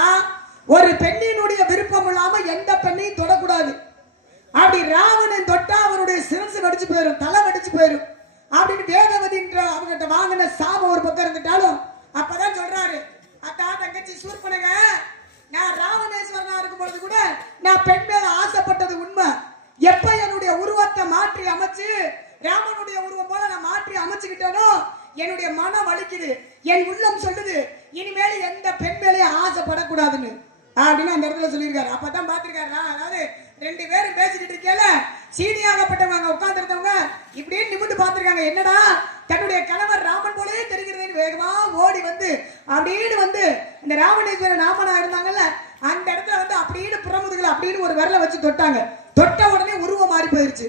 ஒரு பெண்ணினுடைய விருப்பம் இல்லாம எந்த பெண்ணையும் தொடக்கூடாது. அப்படி ராவணன் தொட்டா அவருடைய சிரசு வெடிச்சு போயிடும், தலை வெடிச்சு போயிடும் அப்படின்னு வேதவதின்ற அவங்ககிட்ட வாங்கின சாபம் ஒரு பக்கம் இருந்துட்டாலும் அப்பதான் சொல்றாரு, அதான் தங்கச்சி சூர்பனக, நான் ராவணேஸ்வரனா இருக்கும் பொழுது கூட நான் பெண் மேல ஆசைப்பட்டது உண்மை. எப்ப என்னுடைய உருவத்தை மாற்றி அமைச்சு ராமனுடைய உருவம் போல நான் மாற்றி அமைச்சுக்கிட்டேனோ என்னுடைய மனம் வலிக்குது, என் உள்ளம் சொல்லுது இனிமேல் எந்த பெண் மேலேயும் ஆசைப்படக்கூடாதுன்னு அப்படின்னு அந்த இடத்துல சொல்லியிருக்காரு. அப்பதான் பாத்திருக்காரு. அதாவது 2 பேரும் பேசிக்கிட்டு இருக்கேல, சீனியாகப்பட்டவங்க உட்கார்ந்து இருந்தவங்க இப்படியே நிமிந்து பார்த்திருக்காங்க. என்னடா தன்னுடைய கணவர் ராமன் போலே தெரிகிறதுன்னு வேகமா ஓடி வந்து அப்படின்னு வந்து இந்த ராவணேஸ்வரன் ராமனா இருந்தாங்கல்ல அந்த இடத்துல வந்து அப்படின்னு புறமுதுகளை அப்படின்னு ஒரு விரலை வச்சு தொட்டாங்க. தொட்ட உடனே உருவம் மாறி போயிருச்சு.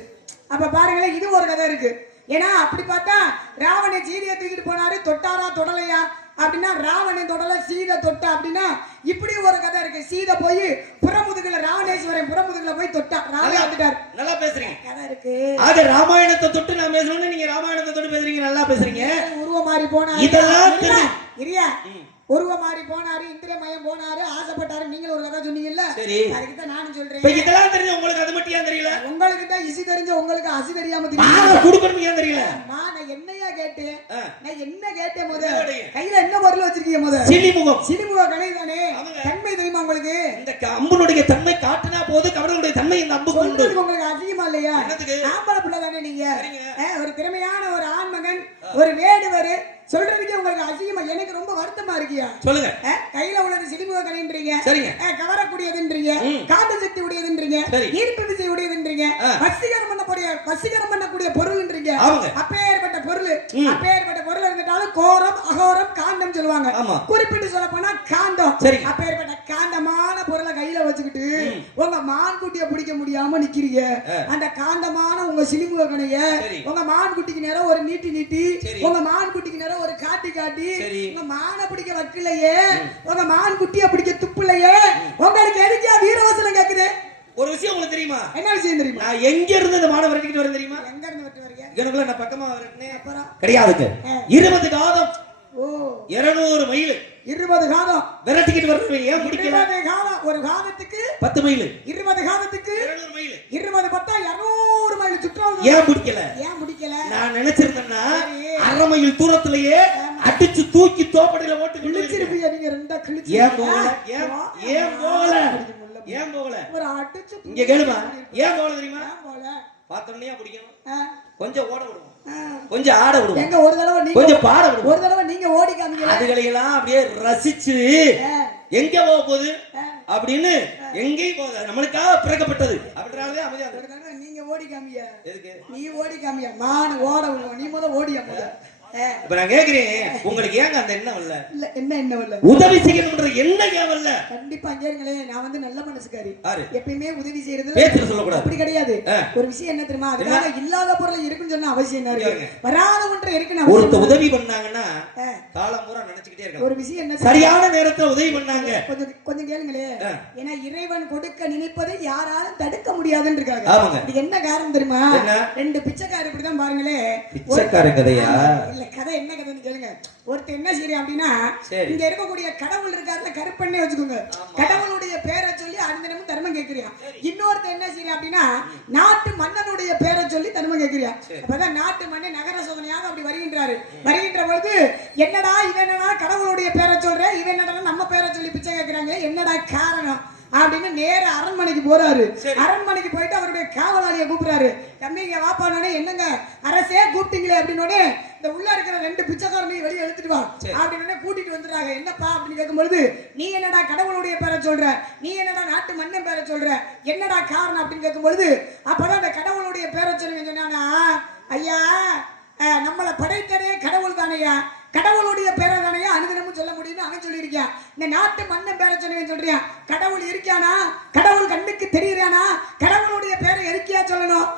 அப்ப பாருங்களேன், இது ஒரு கதை இருக்கு. ஏன்னா அப்படி பார்த்தா ராவணன் சீதையை தூக்கிட்டு போனாரு, தொட்டாரா தொடலையா அப்படின்னா ராவணன் தொடல, சீதை தொட்டா அப்படின்னா இப்படி ஒரு கதை இருக்கு. சீதை போய் புறமுதுகுல ராவணேஸ்வரன் புறமுதுகுல போய் தொட்டா, ராவணன் வந்துட்டாரு. நல்லா பேசுறீங்க, கதை இருக்கு. ஆக ராமாயணத்தை தொட்டு நான் பேசணும்னு நீங்க ராமாயணத்தை தொட்டு பேசுறீங்க, நல்லா பேசுறீங்க. உருவம் மாறி போனா இதெல்லாம் இரியா, உருவம் மாறி போனாரு, இந்திரமயம் போனாரு, ஆசைப்பட்டாரு, நீங்களும் ஒரு கதை சொன்னீங்கல்ல, அதுக்கு தான் நானும் சொல்றேன். இதெல்லாம் தெரிஞ்ச உங்களுக்கு அது மட்டும் ஏன் தெரியல? உங்களுக்கு தான் இசி தெரிஞ்ச உங்களுக்கு அசி தெரியாம தெரியல. கொடுக்கணும் ஏன் தெரியல? நான் என்னையா கேட்டேன்? நான் என்ன கேட்டேன்? முதல்ல கையில என்ன பொருள் வச்சிருக்கீங்க? முதல்ல சிலிமுகம். சிலிமுக கலை தானே, தன்மை தெரியுமா உங்களுக்கு? இந்த அம்புனுடைய தன்மை காட்டினா போது கவடனுடைய தன்மை இந்த அம்புக்கு உண்டு. உங்களுக்கு அதிகமா இல்லையா? ஆம்பளை பிள்ளை தானே நீங்க, ஒரு திறமையான ஒரு ஆண்மகன், ஒரு வேடுவர், சொல்றதுக்கே உங்களுக்கு அதிகமா எனக்கு ரொம்ப வருத்தமா இருக்கியா? சொல்லுங்க. கையில உள்ளது சிலிமுக கலைன்றீங்க, சரிங்க, கவரக்கூடியதுன்றீங்க, காந்த சக்தி உடையதுன்றீங்க, ஈர்ப்பு விசை உடையதுன்றீங்க, வசீகரம் பண்ணக்கூடிய பொருள்ன்றீங்க. அப்பேற்பட்ட பொருள் இருந்துட்டாலும் கோரம், அகோரம், காந்தம் சொல்லுவாங்க. குறிப்பிட்டு சொல்ல போனா காந்தம். அப்பேற்பட்ட காந்தமான பொருளை கையில வச்சுக்கிட்டு உங்க மான்குட்டியை பிடிக்க முடியாம நிக்கிறீங்க. அந்த காந்தமான உங்க சிலிமுக கலைய உங்க மான்குட்டிக்கு நேரம் ஒரு நீட்டி, உங்க மான்குட்டிக்கு நேரம் ஒரு காட்டி, உங்க மான பிடிக்க வைக்கலையே, உங்க மான் குட்டிய பிடிக்க துப்புலையே, உங்களுக்கு எதுக்கே வீரவசனம் கேக்குது? ஒரு விஷயம் உங்களுக்கு தெரியுமா? என்ன விஷயம் தெரியுமா? நான் எங்க இருந்து இந்த மானை விரட்டிட்டு வரேன் தெரியுமா? எங்க இருந்து விரட்டி வரீங்க? எனக்குள்ள நான் பக்கமா விரட்டினேன். அப்புறம் கிடையாதுங்க, 20 காதம். ஓ, 200 மைல் 20 காதம் விரட்டிக்கிட்டு வரணும். ஏன் முடிக்கல? 20 காதம், ஒரு காதத்துக்கு 10 மைல், 20 காதத்துக்கு 200 மைல், 20 பத்தா 200 மைல் சுற்றாவது. ஏன் முடிக்கல? நான் நினைச்சிருந்தேன்னா 1/2 மைல் தூரத்திலேயே அடிச்சு தூக்கி தோப்படையில ஓட்டு கிழிச்சிருப்பீங்க. நீங்க ரெண்டா கிழிச்சு ஏன் போகல? ஒரு அடிச்சு இங்க கேளுமா, ஏன் போகல தெரியுமா? பார்த்தோன்னே பிடிக்கணும், கொஞ்சம் ஓட விடுவோம், கொஞ்சம் ஆட விடுவோம், எங்க ஒரு தடவை நீங்க கொஞ்சம் பாட விடுவோம், ஒரு தடவை நீங்க ஓடி காமிங்க. அதுகளை எல்லாம் அப்படியே ரசிச்சு எங்க போக போகுது அப்படின்னு எங்கேயும் போகுது, நம்மளுக்காக பிறக்கப்பட்டது அப்படினாலே அமைதியா நீங்க ஓடி காமியா. எதுக்கு நீ ஓடி காமியா? மான் ஓட விடுவோம், நீ முதல்ல ஓடியா. இப்ப நான் கேக்குறேன் உங்களுக்கு ஏங்க அந்த எண்ணம் இல்ல இல்ல என்ன என்ன வரல உதவி செய்யணும்ன்ற எண்ணம் ஏன் வரல கண்டிப்பா கேளுங்களே நான் வந்து நல்ல மனசுக்காரி யாரு எப்பயுமே உதவி செய்யறது பேச்சுல சொல்லக்கூடாது அப்படி கிடையாது ஒரு விஷயம் என்ன தெரியுமா அதுக்காக இல்லாத பொருள் இருக்குன்னு சொன்னா அவசியம் என்ன இருக்கு வராத ஒன்று இருக்குன்னு ஒருத்த உதவி பண்ணாங்கன்னா காலம் பூரா நினைச்சுக்கிட்டே இருக்காங்க ஒரு விஷயம் என்ன சரியான நேரத்துல உதவி பண்ணாங்க கொஞ்சம் கேளுங்களே ஏன்னா இறைவன் கொடுக்க நினைப்பதை யாராலும் தடுக்க முடியாதுன்னு இருக்காங்க இது என்ன காரணம் தெரியுமா ரெண்டு பிச்சைக்காரர் இப்படிதான் பாருங்களே பிச்சைக்காரன் கதையா இல்ல கதை என்ன கதைன்னு கேளுங்க ஒருத்தர் என்ன செய்யறேன் அப்படின்னா இங்க இருக்கக்கூடிய கடவுள் இருக்காருல கருப்பண்ணே வச்சுக்கோங்க கடவுளுடைய பேரை சொல்லி அனுதினமும் தர்மம் கேட்கிறியா இன்னொருத்தர் என்ன செய்யறேன் அப்படின்னா நாட்டு மன்னனுடைய பேரை சொல்லி தர்மம் கேட்கிறியா அப்பதான் நாட்டு மன்னன் நகர சோதனையாக அப்படி வருகின்ற பொழுது என்னடா இவன் என்னடா கடவுளுடைய பேரை சொல்ற இவன் என்னடா நம்ம பேரை சொல்லி பிச்சை கேட்கிறாங்க என்னடா காரணம் அப்படின்னு நேர அரண்மனைக்கு போறாரு அரண்மனைக்கு போயிட்டு அவருடைய காவலாளியை கூப்பிடுறாரு தம்பிங்க வாப்பானே என்னங்க அரசே கூப்பிட்டீங்களே அப்படின்னு இந்த உள்ள இருக்கிற ரெண்டு பிச்சைக்காரனையும் வெளியே எடுத்துட்டு வா அப்படின்னு கூட்டிட்டு வந்துடுறாங்க என்னப்பா அப்படின்னு கேட்கும்பொழுது நீ என்னடா கடவுளுடைய பேரை சொல்ற நீ என்னடா நாட்டு மன்னன் பேரை சொல்ற என்னடா காரணம் அப்படின்னு கேட்கும்பொழுது அப்பதான் அந்த கடவுளுடைய பேரை சொல்லுங்க சொன்னானா ஐயா நம்மளை படைத்ததே கடவுள் தானையா கடவுளுடைய பேரை தானையா அனுதினமும் சொல்ல முடியும்னு அவன் சொல்லியிருக்கான் இந்த நாட்டு மன்னன் பேரை சொன்னவன் சொல்றியான் கடவுள் இருக்கானா கடவுள் கண்ணுக்கு தெரியுறானா கடவுளுடைய பேரை இருக்கியா சொல்லணும்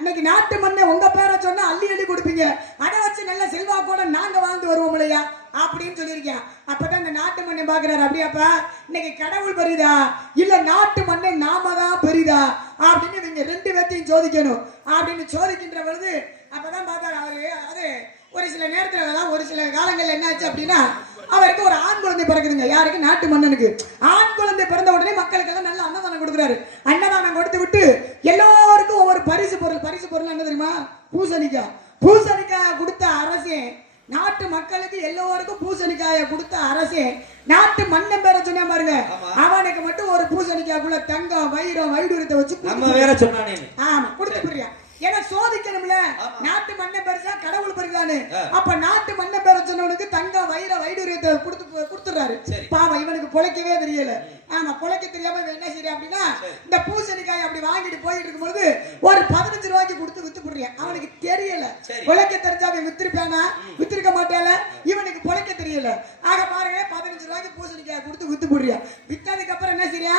இன்னைக்கு நாட்டு மண்ணை உங்க பேரை சொன்னா அள்ளி அள்ளி கொடுப்பீங்க அதை வச்சு நல்ல செல்வாக்கோட நாங்க வாழ்ந்து வருவோம் இல்லையா அப்படின்னு சொல்லியிருக்கேன் அப்பதான் இந்த நாட்டு மண்ணை பாக்குறாரு அப்படியாப்பா இன்னைக்கு கடவுள் பெரிதா இல்ல நாட்டு மண்ணை நாம தான் பெரிதா அப்படின்னு இவங்க ரெண்டு பேர்த்தையும் சோதிக்கணும் அப்படின்னு சோதிக்கின்ற பொழுது அப்பதான் பார்த்தாரு அவரு அது ஒரு சில நேரத்துல ஒரு சில காலங்கள்ல என்ன ஆச்சு அப்படின்னா அவருக்கு ஒரு ஆண் குழந்தை பிறக்குதுங்க யாருக்கு நாட்டு மன்னனுக்கு ஆண் குழந்தை பிறந்த உடனே மக்களுக்கு எல்லாம் நல்ல அன்னதானம் கொடுக்குறாரு அன்னதானம் கொடுத்து விட்டு எல்லாருக்கும் ஒவ்வொரு பரிசு பொருள் என்ன தெரியுமா பூசணிக்காய் கொடுத்த அரசே நாட்டு மக்களுக்கு எல்லோருக்கும் பூசணிக்காய கொடுத்த அரசே நாட்டு மன்னன் பேரை சொன்ன பாருங்க அவனுக்கு மட்டும் ஒரு பூசணிக்காய்க்குள்ள தங்கம் வைரம் வைடூரியத்தை வச்சு நம்ம வேற சொன்னானே ஆமா கொடுத்து புரியா ஏன்னா சோதிக்கணும்ல நாட்டு மண்ணை பெருசா கடவுள் பெருதானு அப்ப நாட்டு மண்ணை பெற சொன்னவனுக்கு தங்கம் வைர வைடூரியத்தை கொடுத்துறாரு பாவம் இவனுக்கு பொழைக்கவே தெரியல ஆமா பொழைக்க தெரியாம என்ன செய்ய அப்படின்னா இந்த பூசணிக்காய் அப்படி வாங்கிட்டு போயிட்டு இருக்கும்போது ஒரு 15 ரூபாய்க்கு கொடுத்து வித்து போடுறியா அவனுக்கு தெரியல பொழைக்க தெரிஞ்சா அவன் வித்திருப்பானா வித்திருக்க மாட்டால இவனுக்கு பொழைக்க தெரியல ஆக பாருங்க 15 ரூபாய்க்கு பூசணிக்காய் கொடுத்து வித்து போடுறியா வித்ததுக்கு அப்புறம் என்ன செய்யா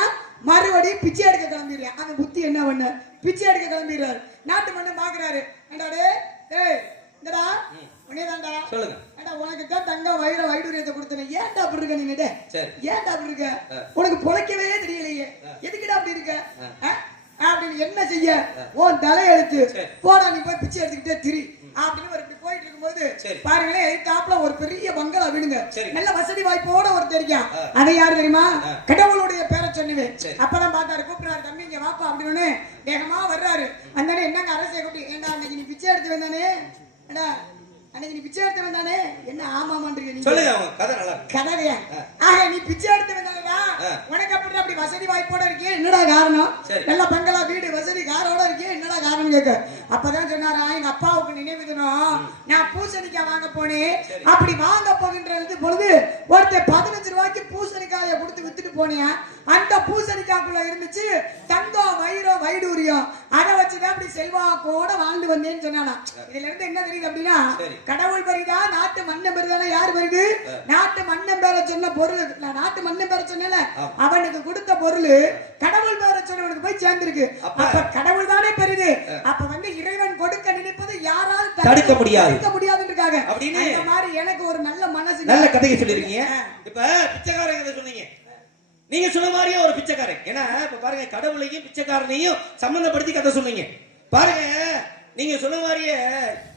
மறுபடியும் பிச்சை எடுக்க கிளம்பிடுறியா அவன் புத்தி என்ன பண்ண பிச்சை எடுக்க கிளம்பிடுறாரு நாட்டு மண்ணன் பாக்குறாரு சொல்லுங்க உனக்கு தான் தங்கம் வைர வைடூரியத்தை கொடுத்தேன் ஏன்டா அப்படி இருக்க நீ ஏன்டா அப்படி இருக்க உனக்கு பொழைக்கவே தெரியலையே எதுக்குடா அப்படி இருக்க அப்படின்னு என்ன செய்ய உன் தலையெழுத்து போடா நீ போய் பிச்சை எடுத்துக்கிட்டே திரி அப்படின்னு ஒரு இப்படி போயிட்டு இருக்கும்போது பாருங்களேன் எதிர்த்தாப்புல ஒரு பெரிய பங்களா விடுங்க நல்ல வசதி வாய்ப்போட ஒரு தெரியும் அதை யாரு தெரியுமா கடவுளுடைய பேரை சொன்னவே அப்பதான் பார்த்தாரு கூப்பிடுறாரு தம்பி இங்க வாப்பா அப்படின்னு வேகமா வர்றாரு அந்த என்னங்க அரசை கூட்டி ஏண்டா அன்னைக்கு நீ பிச்சை எடுத்து வந்தானே அன்னைக்கு நீ பிச்சை எடுத்து வந்தானே என்ன ஆமாமான்றீங்க கதையா ஆக நீ பிச்சை எடுத்து வந்தானடா உனக்கு அப்படி வசதி வாய்ப்போட இருக்கே என்னடா காரணம் நல்ல பங்களா வீடு வசதி காரோட இருக்கே என்னடா காரணம் கேட்க அப்பதான் சொன்னாரா எங்க அப்பாவுக்கு நினைவு தினம் நான் பூசணிக்காய் வாங்க போனேன் அப்படி வாங்க போகின்றது பொழுது ஒருத்தர் 15 ரூபாய்க்கு பூசணிக்காயை கொடுத்து வித்துட்டு போனேன் அந்த பூசணிக்காய்க்குள்ள இருந்துச்சு தங்கம் வைரம் வைடூரியம் அதை வச்சுதான் அப்படி செல்வாக்கோட வாழ்ந்து வந்தேன்னு சொன்னானா இதுல இருந்து என்ன தெரியுது அப்படின்னா கடவுள் பெரிதா நாட்டு மண்ணன் பெரிதானா யாரு பெரிது நாட்டு மண்ணன் பேர சொன்ன பொருள் நாட்டு மண்ணன் பேர சொன்னல அவனுக்கு கொடுத்த பொருள் கடவுள் பேர சொன்னவனுக்கு போய் சேர்ந்திருக்கு அப்ப கடவுள் தானே பெரிது அப்ப வந்து இறைவன் கொடுக்க நினைப்பது யாரால் தடுக்க முடியாதுன்னு இருக்காங்க அந்த மாதிரி எனக்கு ஒரு நல்ல மனசு நல்ல கதையை சொல்லிருக்கீங்க இப்ப பிச்சைக்காரன் கதை சொன்னீங்க நீங்க சொன்ன மாதிரியே ஒரு பிச்சைக்காரன் ஏன்னா இப்ப பாருங்க கடவுளையும் பிச்சைக்காரனையும் சம்பந்தப்படுத்தி கதை சொன்னீங்க பாருங்க நீங்க சொன்ன மாதிரியே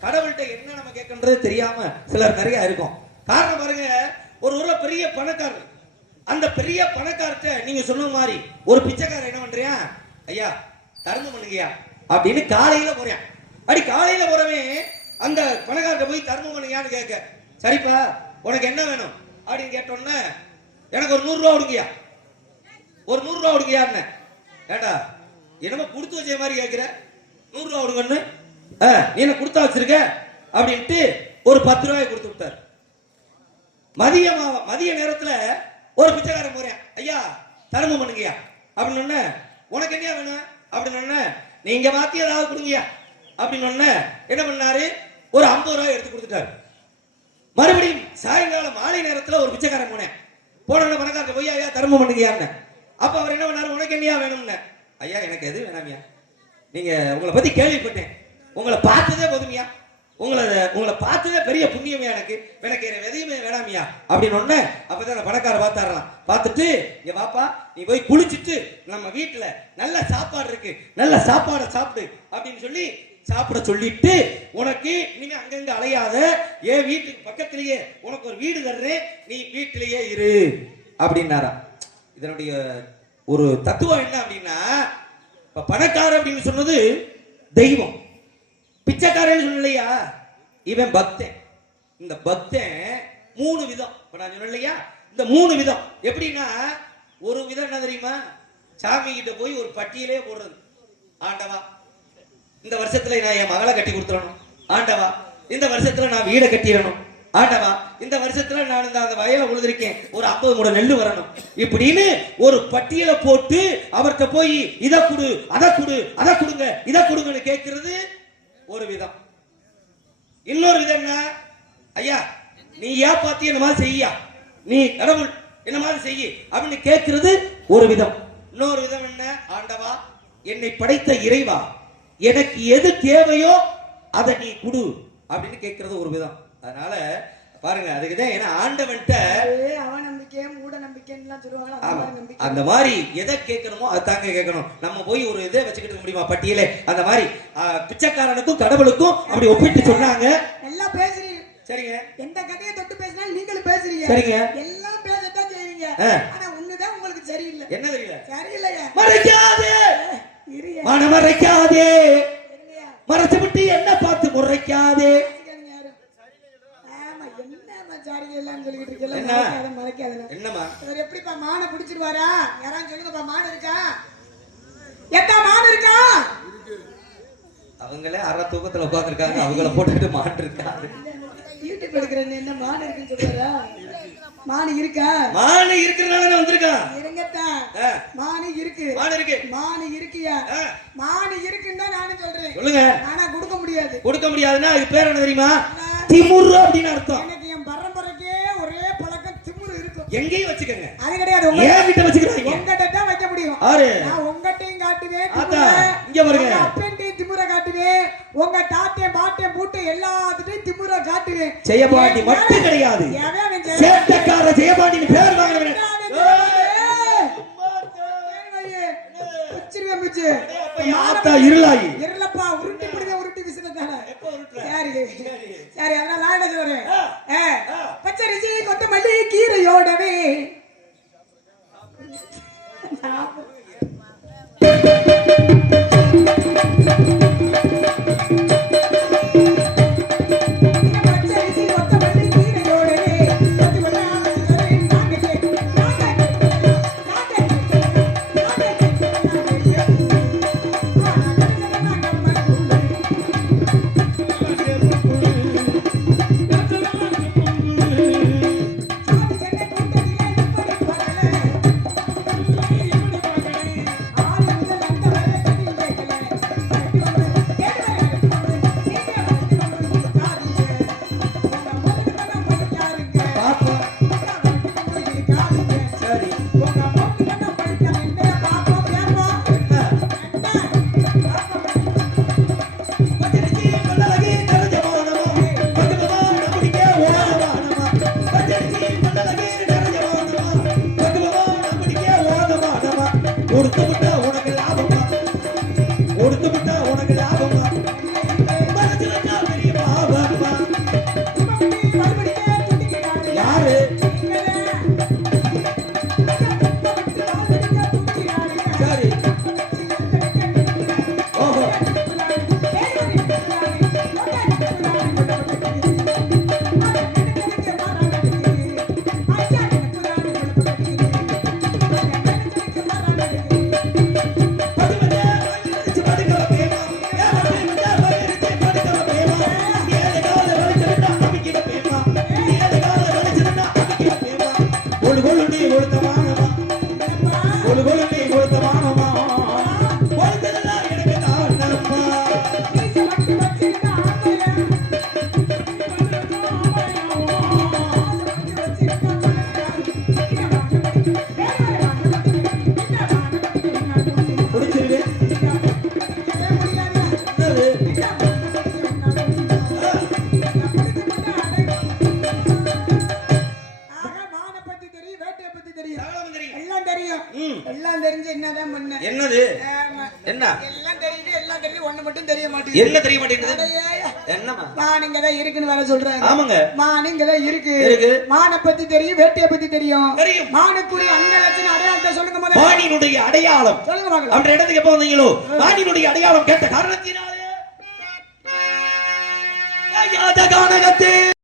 கடவுள்கிட்ட என்ன நம்ம கேட்கன்றது தெரியாம சிலர் நிறைய இருக்கும் காரணம் பாருங்க ஒரு ஊர்ல பெரிய பணக்காரர் அந்த பெரிய பணக்காரர்கிட்ட நீங்க சொன்ன மாதிரி ஒரு பிச்சைக்காரர் என்ன பண்றியா ஐயா தர்மம் பண்ணுங்கயா அப்படின்னு காலையில போறேன் அப்படி காலையில போறவே அந்த பணக்காரர்கிட்ட போய் தர்மம் பண்ணுங்கயான்னு கேட்க சரிப்பா உனக்கு என்ன வேணும் அப்படின்னு கேட்டோன்னே எனக்கு ஒரு 100 ரூபா கொடுங்கயா ஒரு 100 ரூபா கொடுங்கயான்னு ஏண்டா என்னமோ கொடுத்து வச்ச மாதிரி கேட்கிற 100 ரூபா கொடுங்கன்னு நீ என்ன கொடுத்தா வச்சிருக்க அப்படின்ட்டு ஒரு 10 ரூபாய் கொடுத்து விட்டார் மதிய நேரத்துல ஒரு பிச்சைக்காரன் போறேன் ஐயா தர்மம் பண்ணுங்கயா அப்படின்னு உனக்கு என்ன வேணும் அப்படின்னு நீங்க மாத்தி ஏதாவது கொடுங்கயா அப்படின்னு என்ன பண்ணாரு ஒரு 50 ரூபாய் எடுத்து கொடுத்துட்டாரு மறுபடியும் சாயங்காலம் மாலை நேரத்துல ஒரு பிச்சைக்காரன் போனேன். போன பணக்காரன் போய் ஐயா தர்மம் பண்ணுங்கயான்னு. அப்ப அவர் என்ன பண்ணாரு, உனக்கு என்னையா வேணும்னு. ஐயா எனக்கு எது வேணாமியா, நீங்க உங்களை பத்தி கேள்விப்பட்டேன், உங்களை பார்த்ததே போதுமியா, உங்களை பார்த்ததே பெரிய புண்ணியமே, எனக்கு எதையுமே வேணாமியா அப்படின்னு ஒண்ணு. அப்பதான் அந்த பணக்கார பார்த்தாரலாம். பார்த்துட்டு இங்க பாப்பா நீ போய் குளிச்சுட்டு நம்ம வீட்டுல நல்ல சாப்பாடு இருக்கு, நல்ல சாப்பாடை சாப்பிடு அப்படின்னு சொல்லி சாப்பிட சொல்லிட்டு, உனக்கு நீங்க அங்கங்க அலையாத, ஏன் வீட்டுக்கு பக்கத்திலேயே உனக்கு ஒரு வீடு தர்றேன், நீ வீட்டிலேயே இரு அப்படின்னாரா. இதனுடைய ஒரு தத்துவம் என்ன அப்படின்னா, இப்ப பணக்கார அப்படின்னு சொன்னது தெய்வம், பிச்சைக்காரன்னு சொல்லலையா, இவன் பக்தன். இந்த பக்தன் 3 விதம். இப்ப நான் சொல்லலையா, இந்த 3 விதம் எப்படின்னா, ஒரு விதம் என்ன தெரியுமா, சாமி கிட்ட போய் ஒரு பட்டியலே போடுறது. ஆண்டவா இந்த வருஷத்துல நான் என் மகளை கட்டி கொடுத்துடணும், ஆண்டவா இந்த வருஷத்துல நான் வீடை கட்டிடணும், ஆண்டவா இந்த வருஷத்துல நான் அந்த வயலை உழுதிருக்கேன், ஒரு 50 மூட நெல்லு வரணும், இப்படின்னு ஒரு பட்டியலை போட்டு அவர்கிட்ட போய் இதை கொடு அதை கொடு அதை கொடுங்க இதை கொடுங்கன்னு கேட்கிறது ஒரு விதம். இன்னொரு விதம் என்ன, ஐயா நீ ஏன் பார்த்து என்ன மாதிரி செய்யா, நீ கடவுள் என்ன மாதிரி செய்ய அப்படின்னு கேட்கிறது ஒரு விதம். இன்னொரு விதம் என்ன, ஆண்டவா என்னை படைத்த இறைவா எனக்கு எது தேவையோ அதை நீ குடு அப்படின்னு கேட்கறது ஒரு விதம். அதனால பாருங்க, அதுக்குதான் ஏன்னா ஆண்டவன்ட்ட அவன் நம்பிக்கை மூட நம்பிக்கைன்னு சொல்லுவாங்க. அந்த மாதிரி எதை கேட்கணுமோ அதை தாங்க கேட்கணும். நம்ம போய் ஒரு இதை வச்சுக்கிட்டு முடியுமா பட்டியலே, அந்த மாதிரி பிச்சைக்காரனுக்கும் கடவுளுக்கும் அப்படி ஒப்பிட்டு சொன்னாங்க. எல்லாம் பேசுறீங்க சரிங்க, எந்த கதையை தொட்டு பேசினாலும் நீங்களும் பேசுறீங்க சரிங்க, எல்லாம் பேசத்தான் செய்வீங்க. ஆனா ஒண்ணுதான் உங்களுக்கு சரியில்லை. என்ன தெரியல, சரியில்லையா, மறைக்காதே மனமறைக்காதே, மறைச்சு விட்டு என்ன பார்த்து முறைக்காதே. என்னமா எப்படிப்பா மான பிடிச்சிருவாரா, யாராவது சொல்லுங்கப்பா, மான இருக்கா, எத்தா மான இருக்கா, அவங்களே அரை தூக்கத்துல உட்கார்ந்துருக்காங்க, அவங்கள போட்டுட்டு மான் இருக்கா, யூடியூப் எடுக்கிறேன் என்ன மான இருக்குன்னு சொல்றாரா, மானு இருக்கா, மானு இருக்கிறனால வந்திருக்கான், இருங்கத்தா மானு இருக்கு, மானு இருக்கு, மானு இருக்கியா, மானு இருக்குன்னு தான் நானும் சொல்றேன், சொல்லுங்க. ஆனா கொடுக்க முடியாது, கொடுக்க முடியாதுன்னா அதுக்கு பேர் என்ன தெரியுமா, திமுரு அப்படின்னு அர்த்தம். எனக்கு என் பரம்பரைக்கே ஒரே பழக்கம் திமுரு இருக்கும், எங்கேயும் வச்சுக்கங்க, அது கிடையாது, ஏன் கிட்ட வச்சுக்கிறாங்க, உங்ககிட்ட தான் வைக்க முடியும். நான் உங்ககிட்டயும் காட்டுவேன், இங்க பாருங்க, அப்பன்டையும் திமுற காட்டுவேன், உங்க தாத்தே பாட்டே பூட்டு எல்லாத்துட்டையும் திமுற காட்டுவேன். ஜெயபாண்டி மட்டும் கிடையாது, சேட்டக்கார ஜெயபாண்டின்னு பேர் வாங்கினவன் இருளாயி இருளப்பா, உருட்டி பிடிக்க உருட்டி விசிறதான. சரி சரி, அதனால நான் என்ன சொல்றேன், பச்சரிசி கொத்தமல்லி கீரையோடவே ஆறு முதல் அந்த என்னது எல்லாம் தெரிஞ்சு என்னதான் பண்ண என்னது என்ன எல்லாம் தெரியுது எல்லாம் தெரியுது ஒண்ணு மட்டும் தெரிய மாட்டேங்குது என்ன தெரிய மாட்டேங்குது என்னமா மான் இங்கதான் இருக்குன்னு வேற சொல்றாங்க ஆமாங்க மான் இங்கதான் இருக்கு இருக்கு மானை பத்தி தெரியும் வேட்டையை பத்தி தெரியும் தெரியும் மானுக்குரிய அங்கலட்சண அடையாளத்தை சொல்லுங்க முதல்ல மானினுடைய அடையாளம் சொல்லுங்க மகளே அந்த இடத்துக்கு எப்ப வந்தீங்களோ மானினுடைய அடையாளம் கேட்ட காரணத்தினாலே யாத கானகத்தே